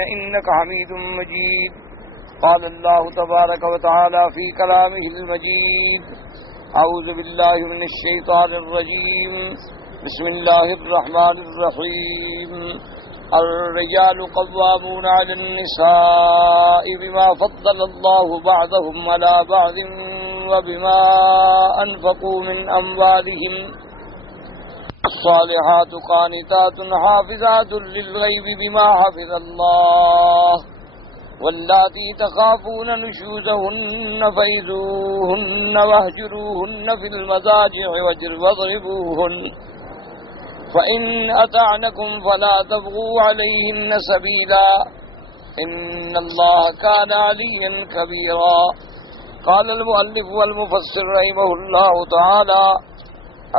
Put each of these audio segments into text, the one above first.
إنك حميد مجيد. قال الله تبارك وتعالى في كلامه المجيد: أعوذ بالله من الشيطان الرجيم. بسم الله الرحمن الرحيم. الرجال قوامون على النساء بما فضل الله بعضهم على بعض وبما أنفقوا من أموالهم. الصالحات قانتات حافظات للغيب بما حفظ الله. واللاتي تخافون نشوزهن فعظوهن واهجروهن في المضاجع واضربوهن. فإن أطعنكم فلا تبغوا عليهن سبيلا إن الله كان عليا كبيرا. قال المؤلف والمفسر رحمه الله تعالى: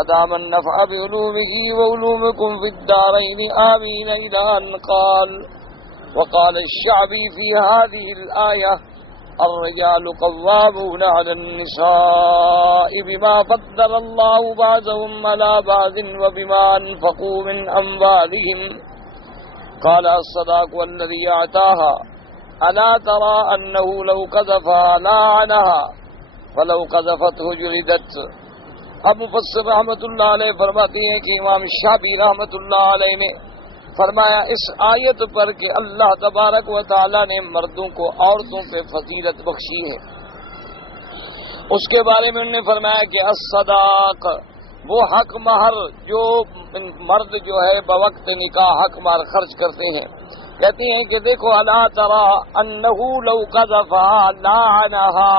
أدام النفع بعلومه وعلومكم في الدارين آمين. إلى أن قال: وقال الشعبي في هذه الآية: الرجال قوامون على النساء بما فضل الله بعضهم على بعض وبما أنفقوا من أموالهم. قال الصداق والذي أعطاها: ألا ترى أنه لو قذفها لعنها فلو قذفته جلدت. اب مفسر رحمۃ اللہ علیہ فرماتے ہیں کہ امام شافعی رحمۃ اللہ علیہ نے فرمایا اس آیت پر کہ اللہ تبارک و تعالی نے مردوں کو عورتوں پہ فضیلت بخشی ہے، اس کے بارے میں انہوں نے فرمایا کہ الصداق، وہ حق مہر جو مرد جو ہے بوقت نکاح حق مہر خرچ کرتے ہیں، کہتے ہیں کہ دیکھو الا ترى انه لو قذفها لعنها،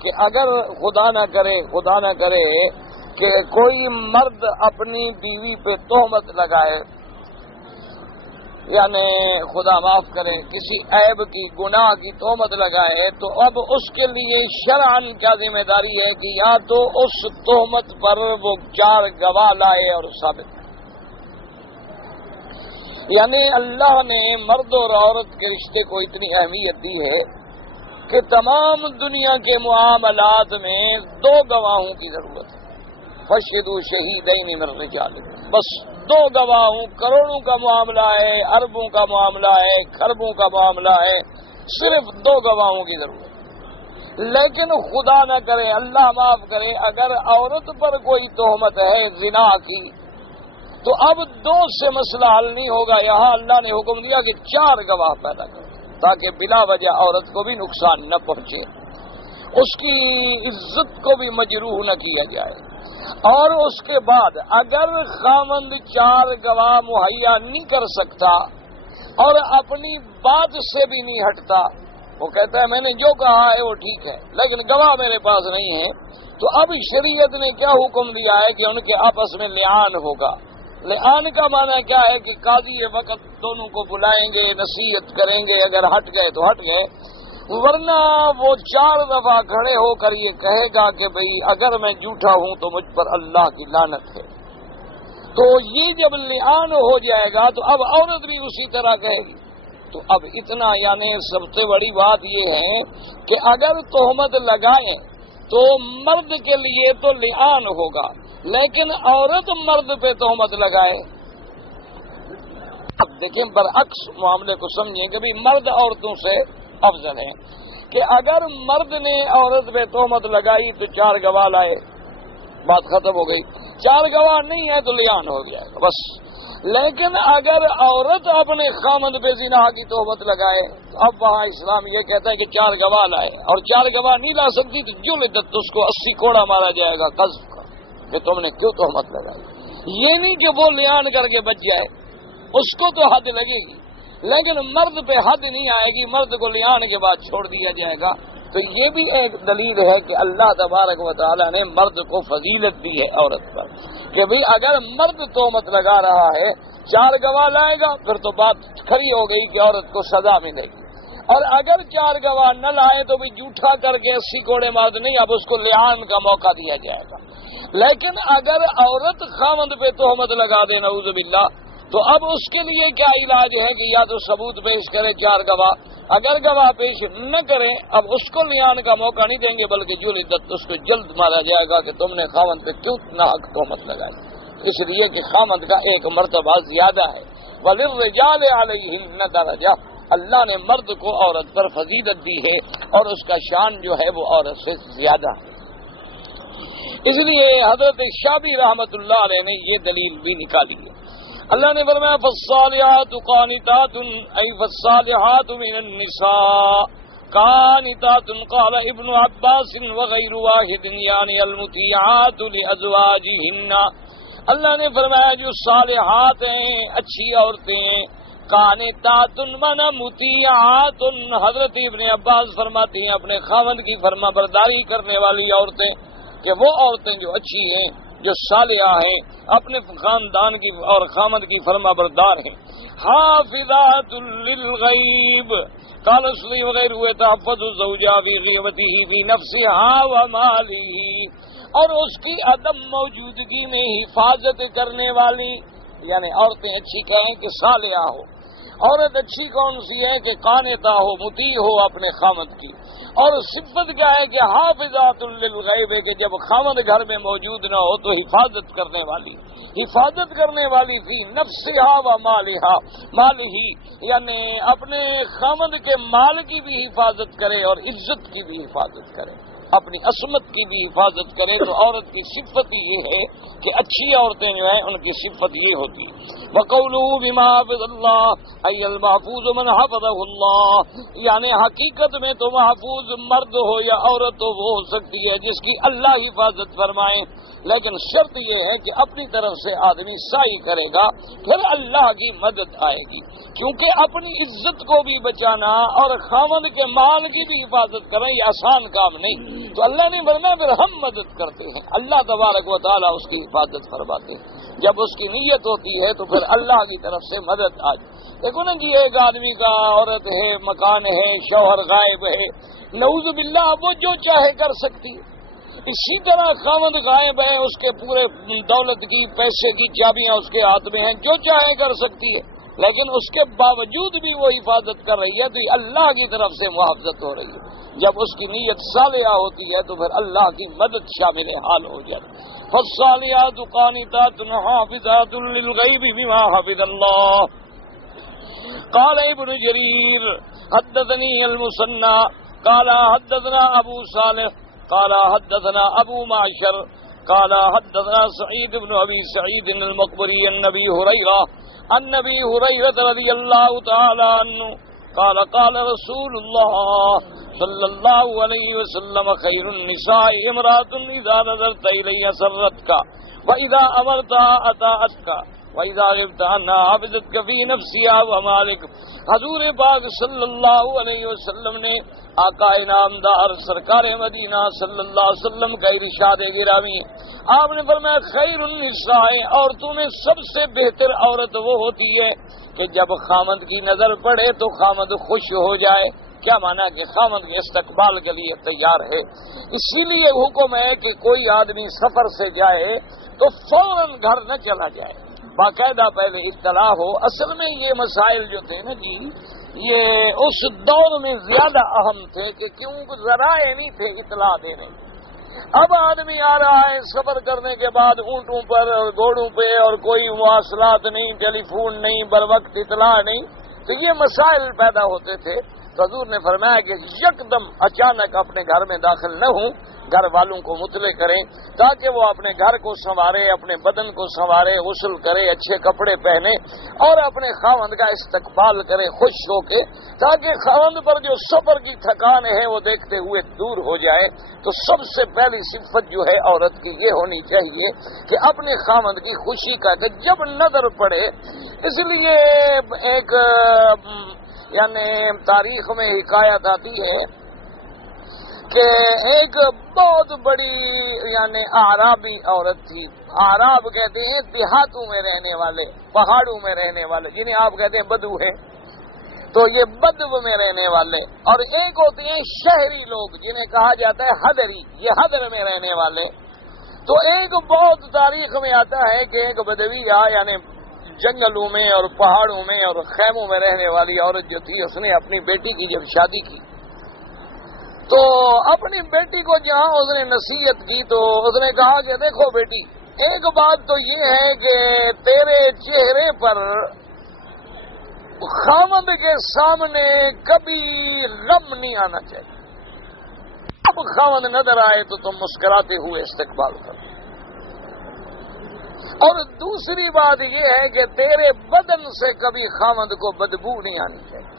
کہ اگر خدا نہ کرے کہ کوئی مرد اپنی بیوی پہ تہمت لگائے، یعنی خدا معاف کرے کسی عیب کی گناہ کی تہمت لگائے، تو اب اس کے لیے شرعاً کیا ذمہ داری ہے کہ یا تو اس تہمت پر وہ 4 گواہ لائے اور ثابت، یعنی اللہ نے مرد اور عورت کے رشتے کو اتنی اہمیت دی ہے کہ تمام دنیا کے معاملات میں 2 گواہوں کی ضرورت ہے. فشہدوا شہیدین من رجالکم، بس 2 گواہوں، کروڑوں کا معاملہ ہے، اربوں کا معاملہ ہے، خربوں کا معاملہ ہے، صرف 2 گواہوں کی ضرورت. لیکن خدا نہ کرے، اللہ معاف کرے، اگر عورت پر کوئی تہمت ہے زنا کی، تو اب 2 سے مسئلہ حل نہیں ہوگا. یہاں اللہ نے حکم دیا کہ 4 گواہ پیدا کرو تاکہ بلا وجہ عورت کو بھی نقصان نہ پہنچے، اس کی عزت کو بھی مجروح نہ کیا جائے. اور اس کے بعد اگر خاوند 4 گواہ مہیا نہیں کر سکتا اور اپنی بات سے بھی نہیں ہٹتا، وہ کہتا ہے میں نے جو کہا ہے وہ ٹھیک ہے لیکن گواہ میرے پاس نہیں ہے، تو اب شریعت نے کیا حکم دیا ہے کہ ان کے آپس میں لعان ہوگا. لعان کا معنی کیا ہے کہ قاضی وقت دونوں کو بلائیں گے، نصیحت کریں گے، اگر ہٹ گئے تو ہٹ گئے، ورنہ وہ 4 دفعہ کھڑے ہو کر یہ کہے گا کہ بھئی اگر میں جھوٹا ہوں تو مجھ پر اللہ کی لعنت ہے. تو یہ جب لعان ہو جائے گا تو اب عورت بھی اسی طرح کہے گی. تو اب اتنا، یعنی سب سے بڑی بات یہ ہے کہ اگر تہمت لگائیں تو مرد کے لیے تو لعان ہوگا، لیکن عورت مرد پہ تہمت لگائے، اب دیکھیں برعکس معاملے کو سمجھیں کہ بھی مرد عورتوں سے افضل ہے کہ اگر مرد نے عورت پہ تہمت لگائی تو 4 گواہ لائے، بات ختم ہو گئی. 4 گواہ نہیں ہے تو لعان ہو جائے گا بس. لیکن اگر عورت اپنے خامند پہ زنا کی تہمت لگائے، اب وہاں اسلام یہ کہتا ہے کہ 4 گواہ لائے، اور 4 گواہ نہیں لا سکتی تو جلدت، اس کو 80 کوڑا مارا جائے گا قذف کا کہ تم نے کیوں تہمت لگائی. یہ نہیں کہ وہ لعان کر کے بچ جائے، اس کو تو حد لگے گی، لیکن مرد پہ حد نہیں آئے گی، مرد کو لعان کے بعد چھوڑ دیا جائے گا. تو یہ بھی ایک دلیل ہے کہ اللہ تبارک و تعالی نے مرد کو فضیلت دی ہے عورت پر، کہ بھئی اگر مرد تہمت لگا رہا ہے 4 گواہ لائے گا پھر تو بات کھڑی ہو گئی کہ عورت کو سزا ملے گی، اور اگر 4 گواہ نہ لائے تو بھی جھوٹا کر کے 80 کوڑے مار نہیں، اب اس کو لعان کا موقع دیا جائے گا. لیکن اگر عورت خاوند پہ تہمت لگا دے نعوذ باللہ، تو اب اس کے لیے کیا علاج ہے کہ یا تو ثبوت پیش کرے 4 گواہ، اگر گواہ پیش نہ کریں اب اس کو لعان کا موقع نہیں دیں گے بلکہ جلدت، اس کو جلد مارا جائے گا کہ تم نے خاوند پہ کیوں ناحق تہمت لگائی، اس لیے کہ خاوند کا ایک مرتبہ زیادہ ہے. وَلِلرِّجَالِ عَلَيْهِنَّ دَرَجَةٌ، اللہ نے مرد کو عورت پر فضیلت دی ہے اور اس کا شان جو ہے وہ عورت سے زیادہ ہے۔ اس لیے حضرت شابی رحمت اللہ علیہ نے یہ دلیل بھی نکالی ہے۔ اللہ نے فرمایا فالصالحات قانتات ای فالصالحات من النساء قانتات قال ابن عباس وغیر واحد یعنی المطیعات لازواجہن۔ اللہ نے فرمایا جو صالحات ہیں، اچھی عورتیں ہیں، قانتات مانا مطیعات، حضرت ابن عباس فرماتی ہیں اپنے خاوند کی فرما برداری کرنے والی عورتیں، کہ وہ عورتیں جو اچھی ہیں، جو صالحہ ہیں، اپنے خاندان کی اور خاوند کی فرما بردار ہیں۔ حافظات للغیب قال اسلی وغیر ہوئے تحفظ الزوجہ فی غیبتہ فی نفسها ومالہ، اور اس کی عدم موجودگی میں حفاظت کرنے والی، یعنی عورتیں اچھی کہیں کہ صالحہ ہو۔ عورت اچھی کون سی ہے کہ قانتہ ہو، مطیع ہو اپنے خاوند کی، اور صفت کیا ہے کہ حافظات للغیب ہے کہ جب خاوند گھر میں موجود نہ ہو تو حفاظت کرنے والی فی نفسها و مالہ، یعنی اپنے خاوند کے مال کی بھی حفاظت کرے اور عزت کی بھی حفاظت کرے، اپنی عصمت کی بھی حفاظت کرے۔ تو عورت کی صفت یہ ہے کہ اچھی عورتیں جو ہیں ان کی صفت یہ ہوتی ہے۔ وَقَوْلُهُ بِمَا حَفِظَ اللَّهُ أَيَّ الْمَحْفُوظُ مَنْ حَفِظَهُ اللَّهُ، یعنی حقیقت میں تو محفوظ مرد ہو یا عورت ہو وہ ہو سکتی ہے جس کی اللہ حفاظت فرمائے، لیکن شرط یہ ہے کہ اپنی طرف سے آدمی سعی کرے گا، پھر اللہ کی مدد آئے گی، کیونکہ اپنی عزت کو بھی بچانا اور خاوند کے مال کی بھی حفاظت کریں یہ آسان کام نہیں۔ تو اللہ نے فرمایا پھر ہم مدد کرتے ہیں، اللہ تبارک و تعالیٰ اس کی حفاظت فرماتے ہیں۔ جب اس کی نیت ہوتی ہے تو پھر اللہ کی طرف سے مدد آ جائے۔ دیکھو نا جی، ایک آدمی کا عورت ہے، مکان ہے، شوہر غائب ہے، نعوذ باللہ وہ جو چاہے کر سکتی ہے۔ اسی طرح خاوند غائب ہے، اس کے پورے دولت کی، پیسے کی چابیاں اس کے ہاتھ میں ہیں، جو چاہے کر سکتی ہے، لیکن اس کے باوجود بھی وہ حفاظت کر رہی ہے تو یہ اللہ کی طرف سے محافظت ہو رہی ہے۔ جب اس کی نیت صالحہ ہوتی ہے تو پھر اللہ کی مدد شامل حال ہو جاتی ہے۔ فالصالحات قانتات حافظات للغیب بما حفظ اللہ۔ قال ابن جریر حدثني المثنى قال حدثنا ابو صالح قال حدثنا ابو معشر قال حدثنا سعید بن ابی سعید المقبری النبی ہریرہ النبی ہریرہ رضی اللہ تعالی عنہ قال قال رسول اللہ صلی اللہ علیہ وسلم خیر النساء امرأة اذا نظرت الیہ سرتک واذا امرتها اطاعتک واذا غبت عنها حفظتک فی نفسها ومالک۔ حضور پاک صلی اللہ علیہ وسلم نے آقا انعامدار سرکار مدینہ صلی اللہ علیہ وسلم کا ارشاد گرامی ہے، آپ نے فرمایا خیر النساء، عورتوں میں سب سے بہتر عورت وہ ہوتی ہے کہ جب خامند کی نظر پڑے تو خامند خوش ہو جائے۔ کیا مانا کہ خامند کے استقبال کے لیے تیار ہے۔ اسی لیے حکم ہے کہ کوئی آدمی سفر سے جائے تو فوراً گھر نہ چلا جائے، باقاعدہ پہلے اطلاع ہو۔ اصل میں یہ مسائل جو تھے نا جی، یہ اس دور میں زیادہ اہم تھے کہ کیوں ذرائع نہیں تھے اطلاع دینے۔ اب آدمی آ رہا ہے سفر کرنے کے بعد اونٹوں پر اور گھوڑوں پہ اور کوئی مواصلات نہیں، ٹیلی فون نہیں، بر وقت اطلاع نہیں، تو یہ مسائل پیدا ہوتے تھے۔ تو حضور نے فرمایا کہ یکدم اچانک اپنے گھر میں داخل نہ ہوں، گھر والوں کو مطلع کریں تاکہ وہ اپنے گھر کو سنوارے، اپنے بدن کو سنوارے، غسل کرے، اچھے کپڑے پہنے اور اپنے خاوند کا استقبال کرے خوش ہو کے، تاکہ خاوند پر جو سفر کی تھکان ہے وہ دیکھتے ہوئے دور ہو جائے۔ تو سب سے پہلی صفت جو ہے عورت کی یہ ہونی چاہیے کہ اپنے خاوند کی خوشی کا کہ جب نظر پڑے۔ اس لیے ایک یعنی تاریخ میں حکایت آتی ہے کہ ایک بہت بڑی یعنی اعرابی عورت تھی۔ اعراب کہتے ہیں دیہاتوں میں رہنے والے، پہاڑوں میں رہنے والے، جنہیں آپ کہتے ہیں بدو ہے، تو یہ بدو میں رہنے والے، اور ایک ہوتے ہیں شہری لوگ جنہیں کہا جاتا ہے حدری، یہ حدر میں رہنے والے۔ تو ایک بہت تاریخ میں آتا ہے کہ ایک بدویہ یعنی جنگلوں میں اور پہاڑوں میں اور خیموں میں رہنے والی عورت جو تھی، اس نے اپنی بیٹی کی جب شادی کی تو اپنی بیٹی کو جہاں اس نے نصیحت کی تو اس نے کہا کہ دیکھو بیٹی، ایک بات تو یہ ہے کہ تیرے چہرے پر خامد کے سامنے کبھی غم نہیں آنا چاہیے. اب خامد نظر آئے تو تم مسکراتے ہوئے استقبال کرو. اور دوسری بات یہ ہے کہ تیرے بدن سے کبھی خامد کو بدبو نہیں آنی چاہیے،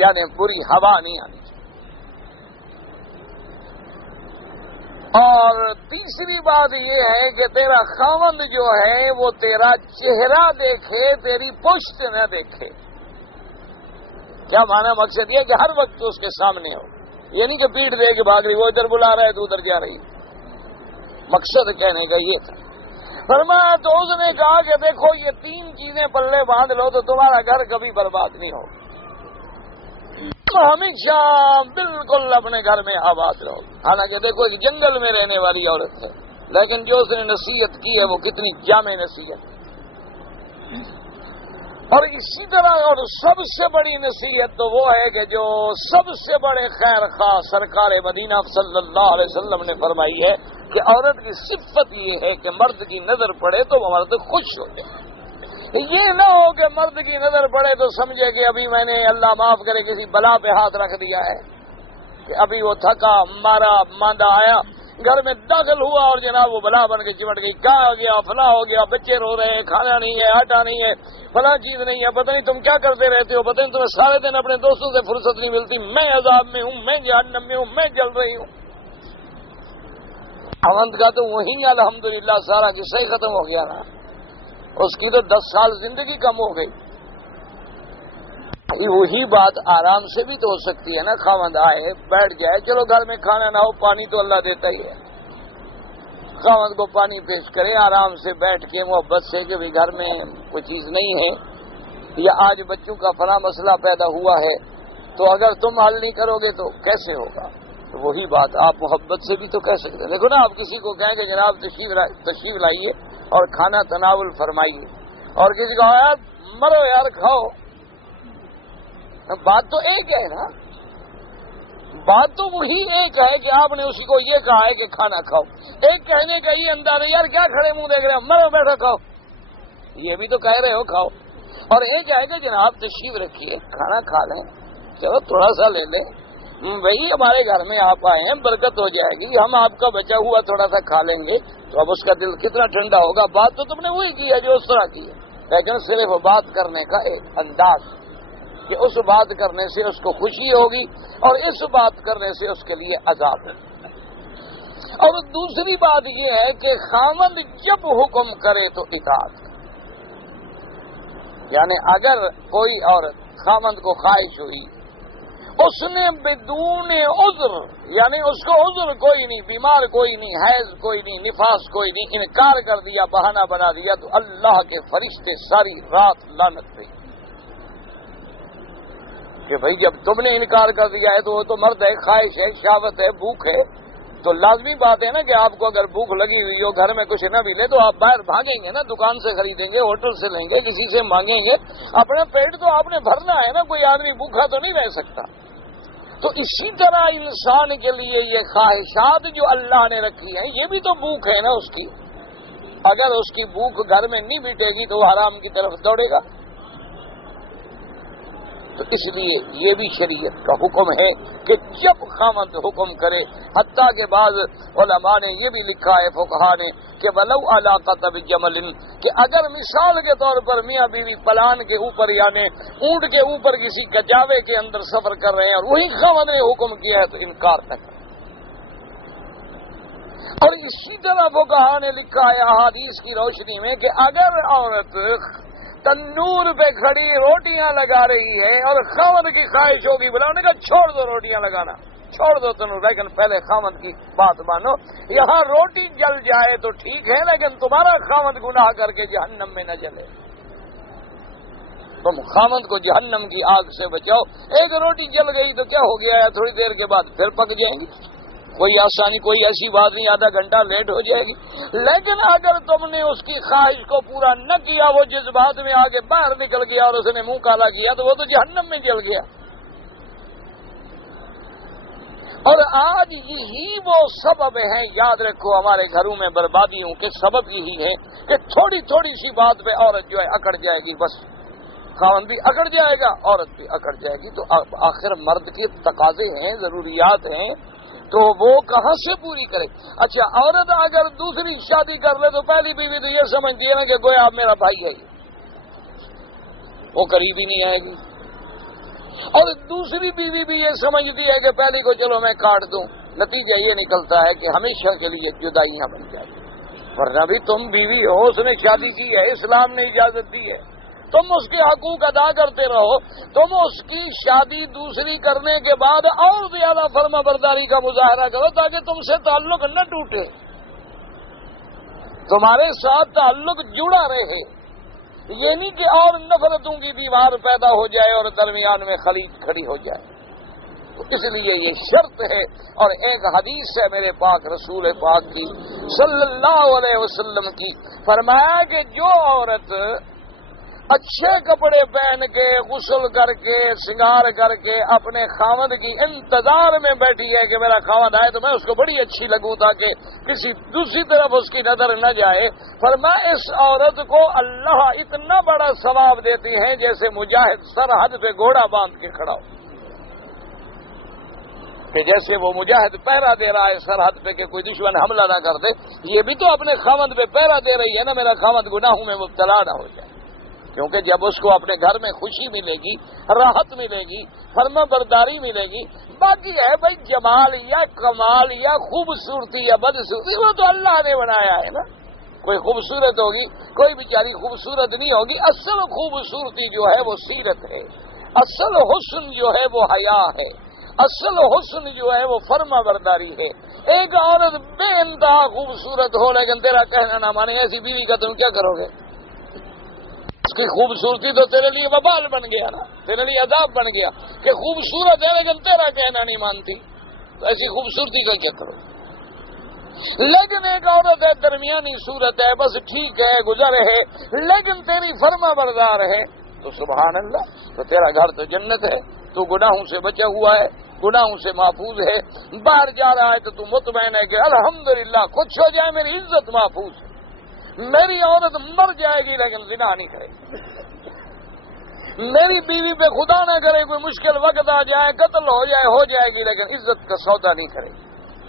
یعنی بری ہوا نہیں آنی چاہیے. اور تیسری بات یہ ہے کہ تیرا خاوند جو ہے وہ تیرا چہرہ دیکھے، تیری پشت نہ دیکھے. کیا مانا؟ مقصد یہ کہ ہر وقت اس کے سامنے ہو، یہ نہیں کہ پیٹ دے کے بھاگ رہی، وہ ادھر بلا رہا ہے تو ادھر جا رہی. مقصد کہنے کا یہ تھا. فرمایا تو اس نے کہا کہ دیکھو یہ 3 چیزیں پلے باندھ لو تو تمہارا گھر کبھی برباد نہیں ہو. ہمیشہ بالکل اپنے گھر میں آباد رہو. حالانکہ دیکھو ایک جنگل میں رہنے والی عورت ہے، لیکن جو اس نے نصیحت کی ہے وہ کتنی جامع نصیحت. اور اسی طرح اور سب سے بڑی نصیحت تو وہ ہے کہ جو سب سے بڑے خیر خواہ سرکار مدینہ صلی اللہ علیہ وسلم نے فرمائی ہے کہ عورت کی صفت یہ ہے کہ مرد کی نظر پڑے تو وہ مرد خوش ہو جائے. یہ نہ ہو کہ مرد کی نظر پڑے تو سمجھے کہ ابھی میں نے اللہ معاف کرے کسی بلا پہ ہاتھ رکھ دیا ہے، کہ ابھی وہ تھکا مارا ماندہ آیا گھر میں داخل ہوا اور جناب وہ بلا بن کے چمٹ گئی. کیا ہو گیا؟ فلاں ہو گیا، بچے رو رہے ہیں، کھانا نہیں ہے، آٹا نہیں ہے، فلاں چیز نہیں ہے، پتہ نہیں تم کیا کرتے رہتے ہو، پتہ نہیں تمہیں سارے دن اپنے دوستوں سے فرصت نہیں ملتی، میں عذاب میں ہوں، میں جہنم میں ہوں، میں جل رہی ہوں. خاوند کا تو وہی الحمدللہ سارا قصہ ہی ختم ہو گیا نا. اس کی تو 10 سال زندگی کم ہو گئی. وہی بات آرام سے بھی تو ہو سکتی ہے نا. خاوند آئے بیٹھ جائے، چلو گھر میں کھانا نہ ہو، پانی تو اللہ دیتا ہی ہے، خاوند کو پانی پیش کرے آرام سے بیٹھ کے محبت سے کہ بھی گھر میں کوئی چیز نہیں ہے، یا آج بچوں کا فلاں مسئلہ پیدا ہوا ہے تو اگر تم حل نہیں کرو گے تو کیسے ہوگا. تو وہی بات آپ محبت سے بھی تو کہہ سکتے ہیں. دیکھو نا، آپ کسی کو کہیں کہ جناب تشریف لائیے اور کھانا تناول فرمائیے، اور کسی کو یار مرو یار کھاؤ، بات تو ایک ہے نا. بات تو وہی ایک ہے کہ آپ نے اسی کو یہ کہا ہے کہ کھانا کھاؤ. ایک کہنے کا یہ انداز ہے یار کیا کھڑے منہ دیکھ رہے ہو، مرو بیٹھو کھاؤ، یہ بھی تو کہہ رہے ہو کھاؤ. اور ایک ہے کہ جناب تشریف رکھیے کھانا کھا لیں، چلو تھوڑا سا لے لیں، وہی ہمارے گھر میں آپ آئے ہیں، برکت ہو جائے گی، ہم آپ کا بچا ہوا تھوڑا سا کھا لیں گے تو اب اس کا دل کتنا ٹھنڈا ہوگا. بات تو تم نے وہی کی ہے جو اس طرح کی ہے، لیکن صرف بات کرنے کا ایک انداز کہ اس بات کرنے سے اس کو خوشی ہوگی اور اس بات کرنے سے اس کے لیے عذاب ہے. اور دوسری بات یہ ہے کہ خاوند جب حکم کرے تو اطاعت، یعنی اگر کوئی عورت خاوند کو خواہش ہوئی، اس نے بدون عذر، یعنی اس کو عذر کوئی نہیں، بیمار کوئی نہیں، حیض کوئی نہیں، نفاس کوئی نہیں، انکار کر دیا، بہانہ بنا دیا، تو اللہ کے فرشتے ساری رات لعنت پہ کہ بھائی جب تم نے انکار کر دیا ہے تو وہ تو مرد ہے، خواہش ہے، شہوت ہے، بھوک ہے، تو لازمی بات ہے نا کہ آپ کو اگر بھوک لگی ہوئی ہو، گھر میں کچھ نہ ملے تو آپ باہر بھاگیں گے نا، دکان سے خریدیں گے، ہوٹل سے لیں گے، کسی سے مانگیں گے. اپنا پیٹ تو آپ نے بھرنا ہے نا، کوئی آدمی بھوکا تو نہیں رہ سکتا. تو اسی طرح انسان کے لیے یہ خواہشات جو اللہ نے رکھی ہیں یہ بھی تو بھوک ہے نا اس کی. اگر اس کی بھوک گھر میں نہیں مٹے گی تو وہ حرام کی طرف دوڑے گا. تو اس لیے یہ بھی شریعت کا حکم ہے کہ جب خاوند حکم کرے، حتیٰ کہ بعض علماء نے یہ بھی لکھا ہے فقہا نے کہ ولو علی قطب جمل، کہ اگر مثال کے طور پر میاں بیوی پلان کے اوپر یعنی اونٹ کے اوپر کسی کچاوے کے اندر سفر کر رہے ہیں اور وہی خاوند نے حکم کیا ہے تو انکار نہ کرے. اور اسی طرح فقہا نے لکھا ہے احادیث کی روشنی میں کہ اگر عورت تنور پہ کھڑی روٹیاں لگا رہی ہے اور خاوند کی خواہش ہوگی، بلا انہوں نے کہا چھوڑ دو روٹیاں لگانا، چھوڑ دو تنور، لیکن پہلے خاوند کی بات مانو. یہاں روٹی جل جائے تو ٹھیک ہے لیکن تمہارا خاوند گناہ کر کے جہنم میں نہ جلے. تم خاوند کو جہنم کی آگ سے بچاؤ. ایک روٹی جل گئی تو کیا ہو گیا ہے، تھوڑی دیر کے بعد پھر پک جائیں گی، کوئی آسانی، کوئی ایسی بات نہیں، آدھا گھنٹہ لیٹ ہو جائے گی. لیکن اگر تم نے اس کی خواہش کو پورا نہ کیا، وہ جس بات میں آگے باہر نکل گیا اور اس نے منہ کالا کیا تو وہ تو جہنم میں جل گیا. اور آج یہی وہ سبب ہیں، یاد رکھو، ہمارے گھروں میں بربادیوں کے سبب یہی ہے کہ تھوڑی تھوڑی سی بات پہ عورت جو ہے اکڑ جائے گی، بس خاوند بھی اکڑ جائے گا، عورت بھی اکڑ جائے گی. تو آخر مرد کے تقاضے ہیں، ضروریات ہیں، تو وہ کہاں سے پوری کرے؟ اچھا، عورت اگر دوسری شادی کر لے تو پہلی بیوی تو یہ سمجھتی ہے نا کہ گویا آپ میرا بھائی ہے، وہ قریب ہی نہیں آئے گی. اور دوسری بیوی بھی یہ سمجھتی ہے کہ پہلی کو چلو میں کاٹ دوں. نتیجہ یہ نکلتا ہے کہ ہمیشہ کے لیے جدائیاں بن جائیں. ورنہ بھی تم بیوی ہو، اس نے شادی کی ہے، اسلام نے اجازت دی ہے، تم اس کے حقوق ادا کرتے رہو. تم اس کی شادی دوسری کرنے کے بعد اور زیادہ فرما برداری کا مظاہرہ کرو تاکہ تم سے تعلق نہ ٹوٹے، تمہارے ساتھ تعلق جڑا رہے. یہ نہیں کہ اور نفرتوں کی دیوار پیدا ہو جائے اور درمیان میں خلیج کھڑی ہو جائے. تو اس لیے یہ شرط ہے. اور ایک حدیث ہے میرے پاک رسول پاک کی صلی اللہ علیہ وسلم کی، فرمایا کہ جو عورت اچھے کپڑے پہن کے غسل کر کے سنگار کر کے اپنے خاوند کی انتظار میں بیٹھی ہے کہ میرا خاوند آئے تو میں اس کو بڑی اچھی لگوں تاکہ کسی دوسری طرف اس کی نظر نہ جائے، فرمایا اس عورت کو اللہ اتنا بڑا ثواب دیتی ہے جیسے مجاہد سرحد پہ گھوڑا باندھ کے کھڑا ہو، کہ جیسے وہ مجاہد پہرا دے رہا ہے سرحد پہ کہ کوئی دشمن حملہ نہ کر دے، یہ بھی تو اپنے خاوند پہ پہرا دے رہی ہے نا، میرا خاوند گناہوں میں مبتلا نہ ہو جائے. کیونکہ جب اس کو اپنے گھر میں خوشی ملے گی، راحت ملے گی، فرما برداری ملے گی. باقی ہے بھائی جمال یا کمال یا خوبصورتی یا بدصورتی، وہ تو اللہ نے بنایا ہے نا. کوئی خوبصورت ہوگی، کوئی بیچاری خوبصورت نہیں ہوگی. اصل خوبصورتی جو ہے وہ سیرت ہے، اصل حسن جو ہے وہ حیا ہے، اصل حسن جو ہے وہ فرما برداری ہے. ایک عورت بے انتہا خوبصورت ہو لیکن تیرا کہنا نہ مانے، ایسی بیوی کا تم کیا کرو گے؟ اس کی خوبصورتی تو تیرے لیے وبال بن گیا نا، تیرے لیے عذاب بن گیا کہ خوبصورت ہے لیکن تیرا کہنا نہیں مانتی. تو ایسی خوبصورتی کا کیا کرو؟ لیکن ایک عورت ہے درمیانی صورت ہے، بس ٹھیک ہے گزر ہے لیکن تیری فرما بردار ہے، تو سبحان اللہ، تو تیرا گھر تو جنت ہے. تو گناہوں سے بچا ہوا ہے، گناہوں سے محفوظ ہے. باہر جا رہا ہے تو تم مطمئن ہے کہ الحمدللہ کچھ ہو جائے میری عزت محفوظ ہے، میری عورت مر جائے گی لیکن زنا نہیں کرے گی، میری بیوی پہ خدا نہ کرے کوئی مشکل وقت آ جائے قتل ہو جائے گی لیکن عزت کا سودا نہیں کرے گی.